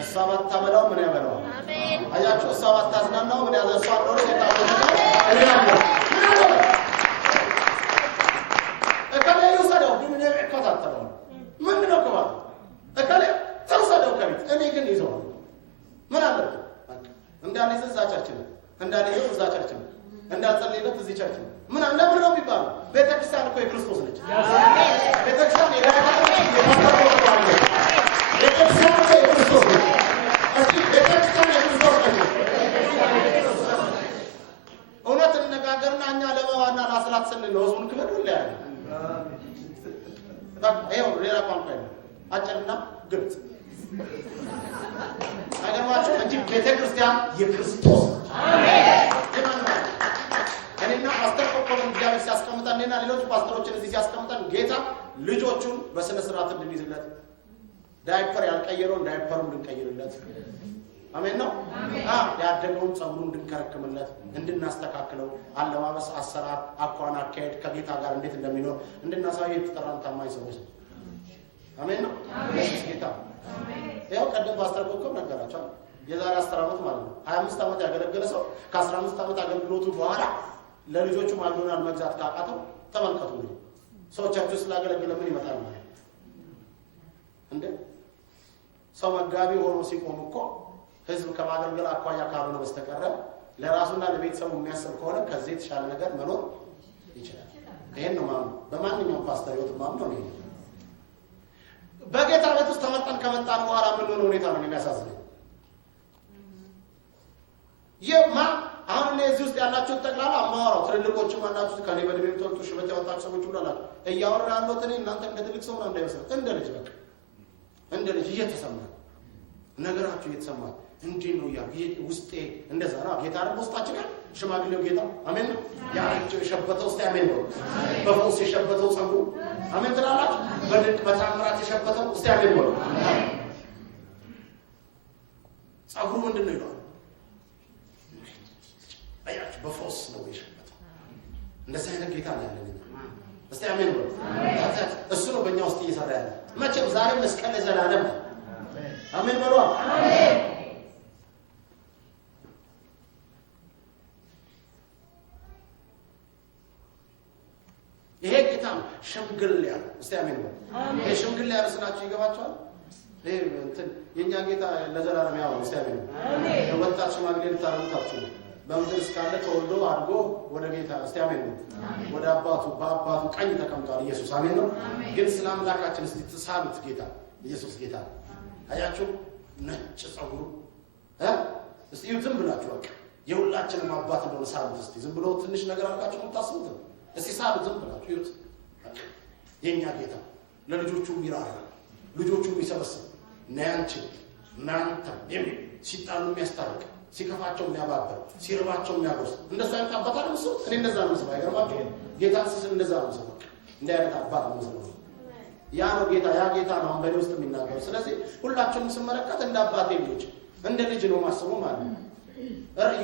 እሷ ባታበላው ምን ያበላው? አሜን። አያችሁ? እሷ ባታዝናናው ምን ያዘ? እሷ ነው የታወቀ ነው። እከሌው ሰደው ግን እኔ እከታተለው ምን ነው ከባት እከሌው ተውሰደው ከቤት እኔ ግን ይዘው ምን አለበት? እንዳለ ዘዛቻችን እንዳለ ዘዛቻችን እንዳጸልይለት እዚህ ቸርች ምን ለምን ነው የሚባለው? ቤተክርስቲያን እኮ የክርስቶስ ነች። ቤተክርስቲያን የክርስቶስ ነች። እውነት እንነጋገርና እኛ ለመዋና ለአስራት ስንል ነው ህዝቡን ክበዱ ይላል። ይኸው ሌላ ቋንቋ ነው፣ አጭርና ግልጽ አይደማችሁ እንጂ ቤተክርስቲያን የክርስቶስ አሜን። እኔና ፓስተር ኮኮን እግዚአብሔር ሲያስቀምጠን እኔና ሌሎች ፓስተሮችን እዚህ ሲያስቀምጠን ጌታ ልጆቹን በስነ ስርዓት እንድንይዝለት ዳይፐር ያልቀየረውን ዳይፐሩን እንድንቀይርለት አሜን ነው። ያደገውን ጸጉሩን እንድንከረክምለት እንድናስተካክለው አለባበስ፣ አሰራር፣ አቋም፣ አካሄድ ከጌታ ጋር እንዴት እንደሚኖር እንድናሳየው የተጠራን ታማኝ ሰዎች አሜን ነው። ጌታ ያው ቀደም ፓስተር ኮኮብ ነገራቸው የዛሬ 10 ዓመት ማለት ነው 25 ዓመት ያገለገለ ሰው ከ15 ዓመት አገልግሎቱ በኋላ ለልጆቹ ማልዶናል መግዛት ካቃተው ተመልከቱ። ሰዎቻችሁ ስላገለገለ ምን ይመጣል ማለት እንዴ? ሰው መጋቢ ሆኖ ሲቆም እኮ ህዝብ ከማገልገል አኳያ ካልሆነ በስተቀር ለራሱና ለቤተሰቡ የሚያስብ ከሆነ ከዚህ የተሻለ ነገር መኖር ይችላል። ይሄን ነው ማምነው። በማንኛውም ፓስተር ህይወት ማምነው ነው። በጌታ ቤት ውስጥ ተመርጠን ከመጣን በኋላ ምን ሆነ ሁኔታ ነው የሚያሳዝነው። አሁን እዚህ ውስጥ ያላችሁ ጠቅላላ አማራው ትልልቆችም አላችሁ ከኔ በደም ተወጡ ሽበት ያወጣችሁ ሰዎች ሁሉ አላችሁ። እያወራ ያለሁት እኔ እናንተ እንደ ትልቅ ሰው ነው እንዳይመስል እንደ ልጅ በቃ እንደ ልጅ እየተሰማ ነገራችሁ እየተሰማ እንዴ ነው ያ ውስጤ እንደዛ ነው። ጌታ ነው ውስጣችን ያለ ሽማግሌው ጌታ አሜን ነው። ያ የሸበተው ውስጥ አሜን ነው። በፈውስ የሸበተው ጸጉሩ አሜን ትላላችሁ። በድንቅ በታምራት የሸበተው ውስጥ አሜን ነው። ጸጉሩ ምንድነው ይላል? አያችሁ በፈውስ ነው የሸበተው። እንደዚህ አይነት ጌታ ነው ያለን። እስቲ አሜን ነው። እሱ ነው በእኛ ውስጥ እየሰራ ያለ። መቼም ዛሬ መስቀል ለዘላለም አሜን በሉ። አሜን። ይሄ ጌታ በጌታም ሽምግል ያለ እስቲ አሜን ነው። ይሄ ሽምግል ያለ ስላችሁ ይገባችኋል? ይሄ እንትን የኛ ጌታ ለዘላለም ያው እስቲ አሜን ነው። ወጣት ሽማግሌ ልታረሙታችሁ በምድር እስካለ ተወልዶ አድጎ ወደ ጌታ እስቲ አሜን ነው። ወደ በአባቱ ቀኝ ተቀምጧል ኢየሱስ አሜን ነው። ግን ስለ አምላካችን እስቲ ተሳሉት ጌታ ኢየሱስ ጌታ አያችሁ ነጭ ጸጉሩ እስቲ ዝም ብላችሁ በቃ የሁላችንም አባት እንደሆነ ሳሉት እስቲ ዝም ብሎ ትንሽ ነገር አልቃችሁ የምታስቡት እስቲ ሳሉት ዝም ብላችሁ ይሁት የኛ ጌታ ለልጆቹ የሚራራ ልጆቹ የሚሰበስብ ናንቺ ናንተ የሚል ሲጣሉ የሚያስታርቅ ሲከፋቸው የሚያባበር ሲርባቸው የሚያጎርስ እንደዛ አይነት አባት አለ መስሎት እኔ እንደዛ ነው መስሎት አይገርማችሁ ጌታ ሲስል እንደዛ ነው መስሎት እንደ አይነት አባት ነው መስሎት ያ ነው ጌታ ያ ጌታ ነው በእኔ ውስጥ የሚናገረው ስለዚህ ሁላችንም ስመለከት እንደ አባቴ ልጅ እንደ ልጅ ነው ማስበው ማለት ነው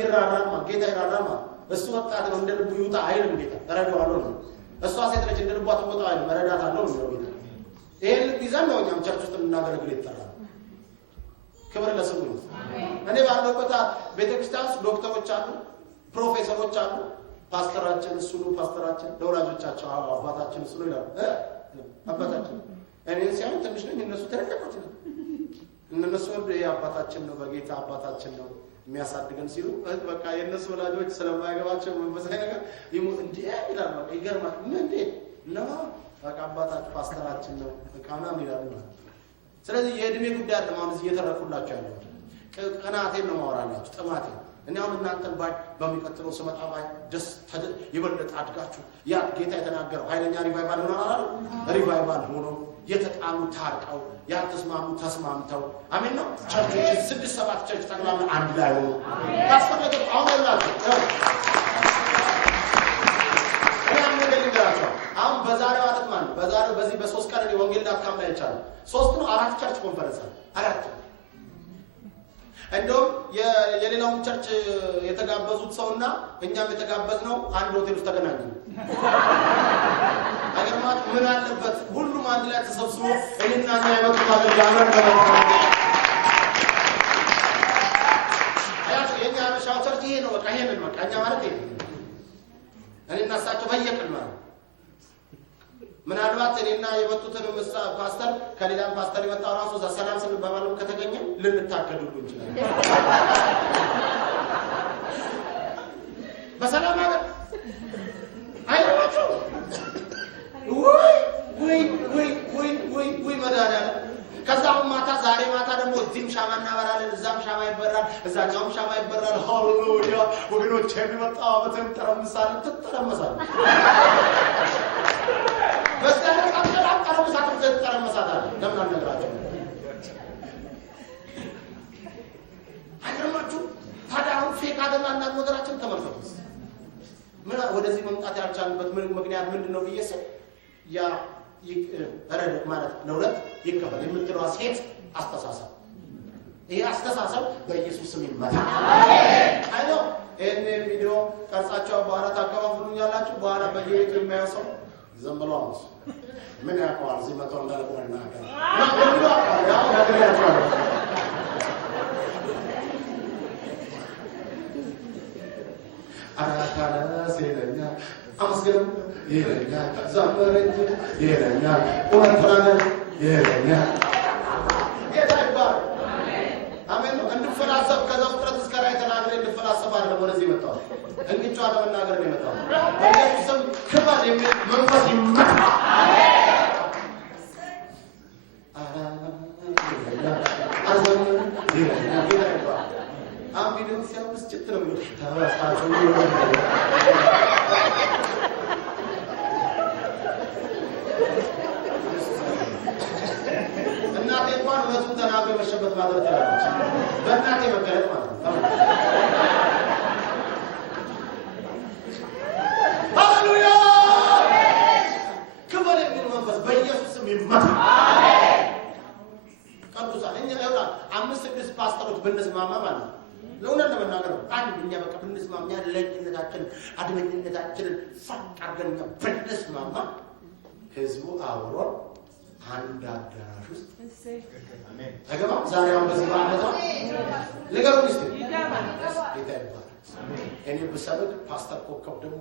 ይራራማ ጌታ ይራራማ እሱ ወጣት ነው እንደ ልቡ ይውጣ አይልም ጌታ እረዳዋለሁ ነው እሷ ሴት ልጅ እንደ ልቧ ትወጣ አይልም እረዳታለሁ ነው ጌታ ይሄን ቢዛም ነው እኛም ቸርች ውስጥ እናገለግል ይጣላል ክብር ለስሙ ነው እኔ ባለውበት ቤተክርስቲያን ውስጥ ዶክተሮች አሉ ፕሮፌሰሮች አሉ ፓስተራችን እሱ ነው ፓስተራችን ለወላጆቻቸው አባታችን እሱ ነው ይላል አባታችን እኔ ሲያም ትንሽ ነኝ እነሱ ተረከፉት እነሱ አባታችን ነው በጌታ አባታችን ነው የሚያሳድገን ሲሉ በቃ የነሱ ወላጆች ስለማይገባቸው መንፈሳዊ ነገር ይሞት እንዴ ይላል በቃ ይገርማል ምን እንዴ ነው በቃ አባታችን ፓስተራችን ነው በቃና ይላል ስለዚህ የእድሜ ጉዳይ አይደለም አሁን እዚህ እየተረኩላችሁ ያለው ቀናቴን ነው ማወራላችሁ ጥማቴ እኔ አሁን እናንተን በሚቀጥለው ስመጣ ደስ ይበልጥ አድጋችሁ ያ ጌታ የተናገረው ኃይለኛ ሪቫይቫል ሆኖ አላለ ሪቫይቫል ሆኖ የተጣሉ ታርቀው ያልተስማሙ ተስማምተው አሜን ነው ቸርቾች 6-7 ቸርች ተግባብተው አንድ ላይ ሆኖ ታስፈልገ አሁን ያላችሁ አሁን በዛሬው አለት ማለት በዛሬው በዚህ በ3 ቀን ወንጌል ዳካም ላይ ይቻላል 3 ነው 4 ቸርች ኮንፈረንስ አራት እንደውም የሌላውን ቸርች የተጋበዙት ሰውና እኛም የተጋበዝነው አንድ ሆቴል ውስጥ ተገናኘን አገርማት ምን አለበት ሁሉም አንድ ላይ ተሰብስቦ እኔና ያመጡ ማለት ያመረ አያት የኛ ሻው ቸርች ይሄ ነው በቃ ይሄ ነው በቃ እኛ ማለት ይሄ እኔና እሳቸው በየቀን ማለት ምናልባት እኔና የመጡትን ፓስተር ከሌላም ፓስተር የመጣው ራሱ ሰላም ስንባባል ከተገኘ ልንታገዱ እንችላለን በሰላም ማለት አይደለም ወይ መዳሪያ ከዛው ማታ ዛሬ ማታ ደግሞ እዚህም ሻማ እናበራለን እዛም ሻማ ይበራል እዛኛውም ሻማ ይበራል ሃሌሉያ ወገኖች የሚመጣው አመተም ተረምሳል ተተረመሳል በስተቀር ተረምሳት ተተረመሳታል ለምን አንነግራችሁ አይደረማችሁ ታዲያ አሁን ፌክ አይደለም ነገራችን ተመልከቱ ምን ወደዚህ መምጣት ያልቻልንበት ምክንያት ምንድነው ብዬ ያ ረድ ማለት ለሁለት ይከፈል የምትለው ሴት አስተሳሰብ ይሄ አስተሳሰብ በኢየሱስ ስም ይመታ አሜን አይዶ እኔ ቪዲዮ ቀርጻቸው በኋላ ታከፋፍሉኛላችሁ በኋላ በየቤቱ የሚያሰው ዘምበለው ምን ያቋል እዚህ መቶ እንዳልቆና ያው ያደርጋችሁ አራካለ ሴለኛ አመስገን ይለኛ ዘመረኝ ይለኛ ወራታለ ይለኛ የታይባር አሜን እንድፈላሰብ ከዛው ጥረት እስከ ራይ ተናግረን እንድፈላሰብ አይደለም ወደዚህ መጣው እንግጫው ለመናገር ነው የመጣው በኢየሱስም ክብር የሚል መንፈስ ይመጣ አሜን አዘን ይለኛ ይለኛ አምቢዶ ሲያውስ ጭጥር ነው ታዋስታቸው እናቴ እንኳን እውነቱን ተናግሮ መሸበት ማለት ትችላለች በእናቴ መገለጥ ማለት ነው ሃሌሉያ ክብር የሚል መንፈስ በኢየሱስ ስም ይመታ አሜን ቅዱሳን እኛ ያውላ 5-6 ፓስተሮች ብንስማማ ማለት ነው ለውነት ለመናገር አንድ እኛ በቃ ብንስማማ ያለኝነታችን አድመኝነታችንን ፈቅ አድርገን ብንስማማ ህዝቡ አብሮ አንድ አዳራሽ ውስጥ አሜን ተገባ ዛሬውን በዚህ ባለታ ለገሩን እስቲ ይገባል ጌታ ይባርክ አሜን እኔ በሰበክ ፓስተር ኮከብ ደግሞ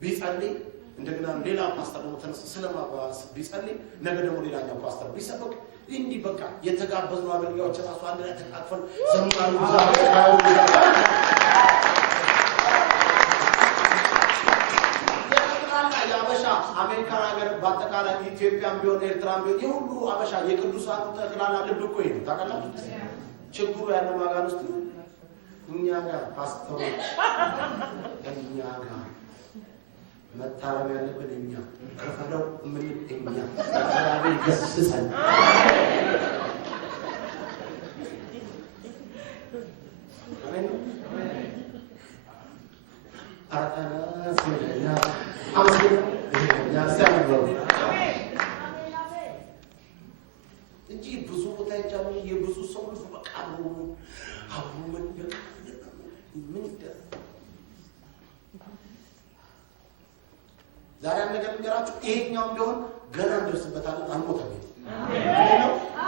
ቢጸልይ እንደገና ሌላ ፓስተር ደግሞ ተነስቶ ስለማባስ ቢጸልይ ነገ ደግሞ ሌላኛው ፓስተር ቢሰብክ እንዲህ በቃ የተጋበዝነው አገልጋዮች ራሱ አንድ ላይ ተቃቅፈን ዘማሩ ዛሬው የአበሻ አሜሪካን ሀገር በአጠቃላይ ኢትዮጵያም ቢሆን ኤርትራም ቢሆን የሁሉ አበሻ የቅዱሳኑ ጠቅላላ ልብ እኮ ይሄ ነው። ታውቃላችሁ ችግሩ ያለው ማጋን ውስጥ እኛ ጋር ፓስተሮች እኛ ጋር መታረም ያለብን እኛ ከፈለው ምን እኛ እግዚአብሔር ይገስጸን። አሜን አታና ስለኛ አመስግኑ ያሳምነው እንጂ ብዙ ቦታ ይቻሉ የብዙ ሰው ብዙ በቃ አቡ ምን ዛሬ ነገር እንገራችሁ ይሄኛው ቢሆን ገና እንደርስበታለን። አንሞተም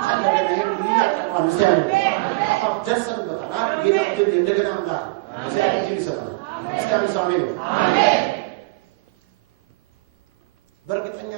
አሜን ደርሰንበታል። እንደገና ጋር እግዚአብሔር ይሰጣል። እስከ ምሳሌ አሜን በእርግጠኛ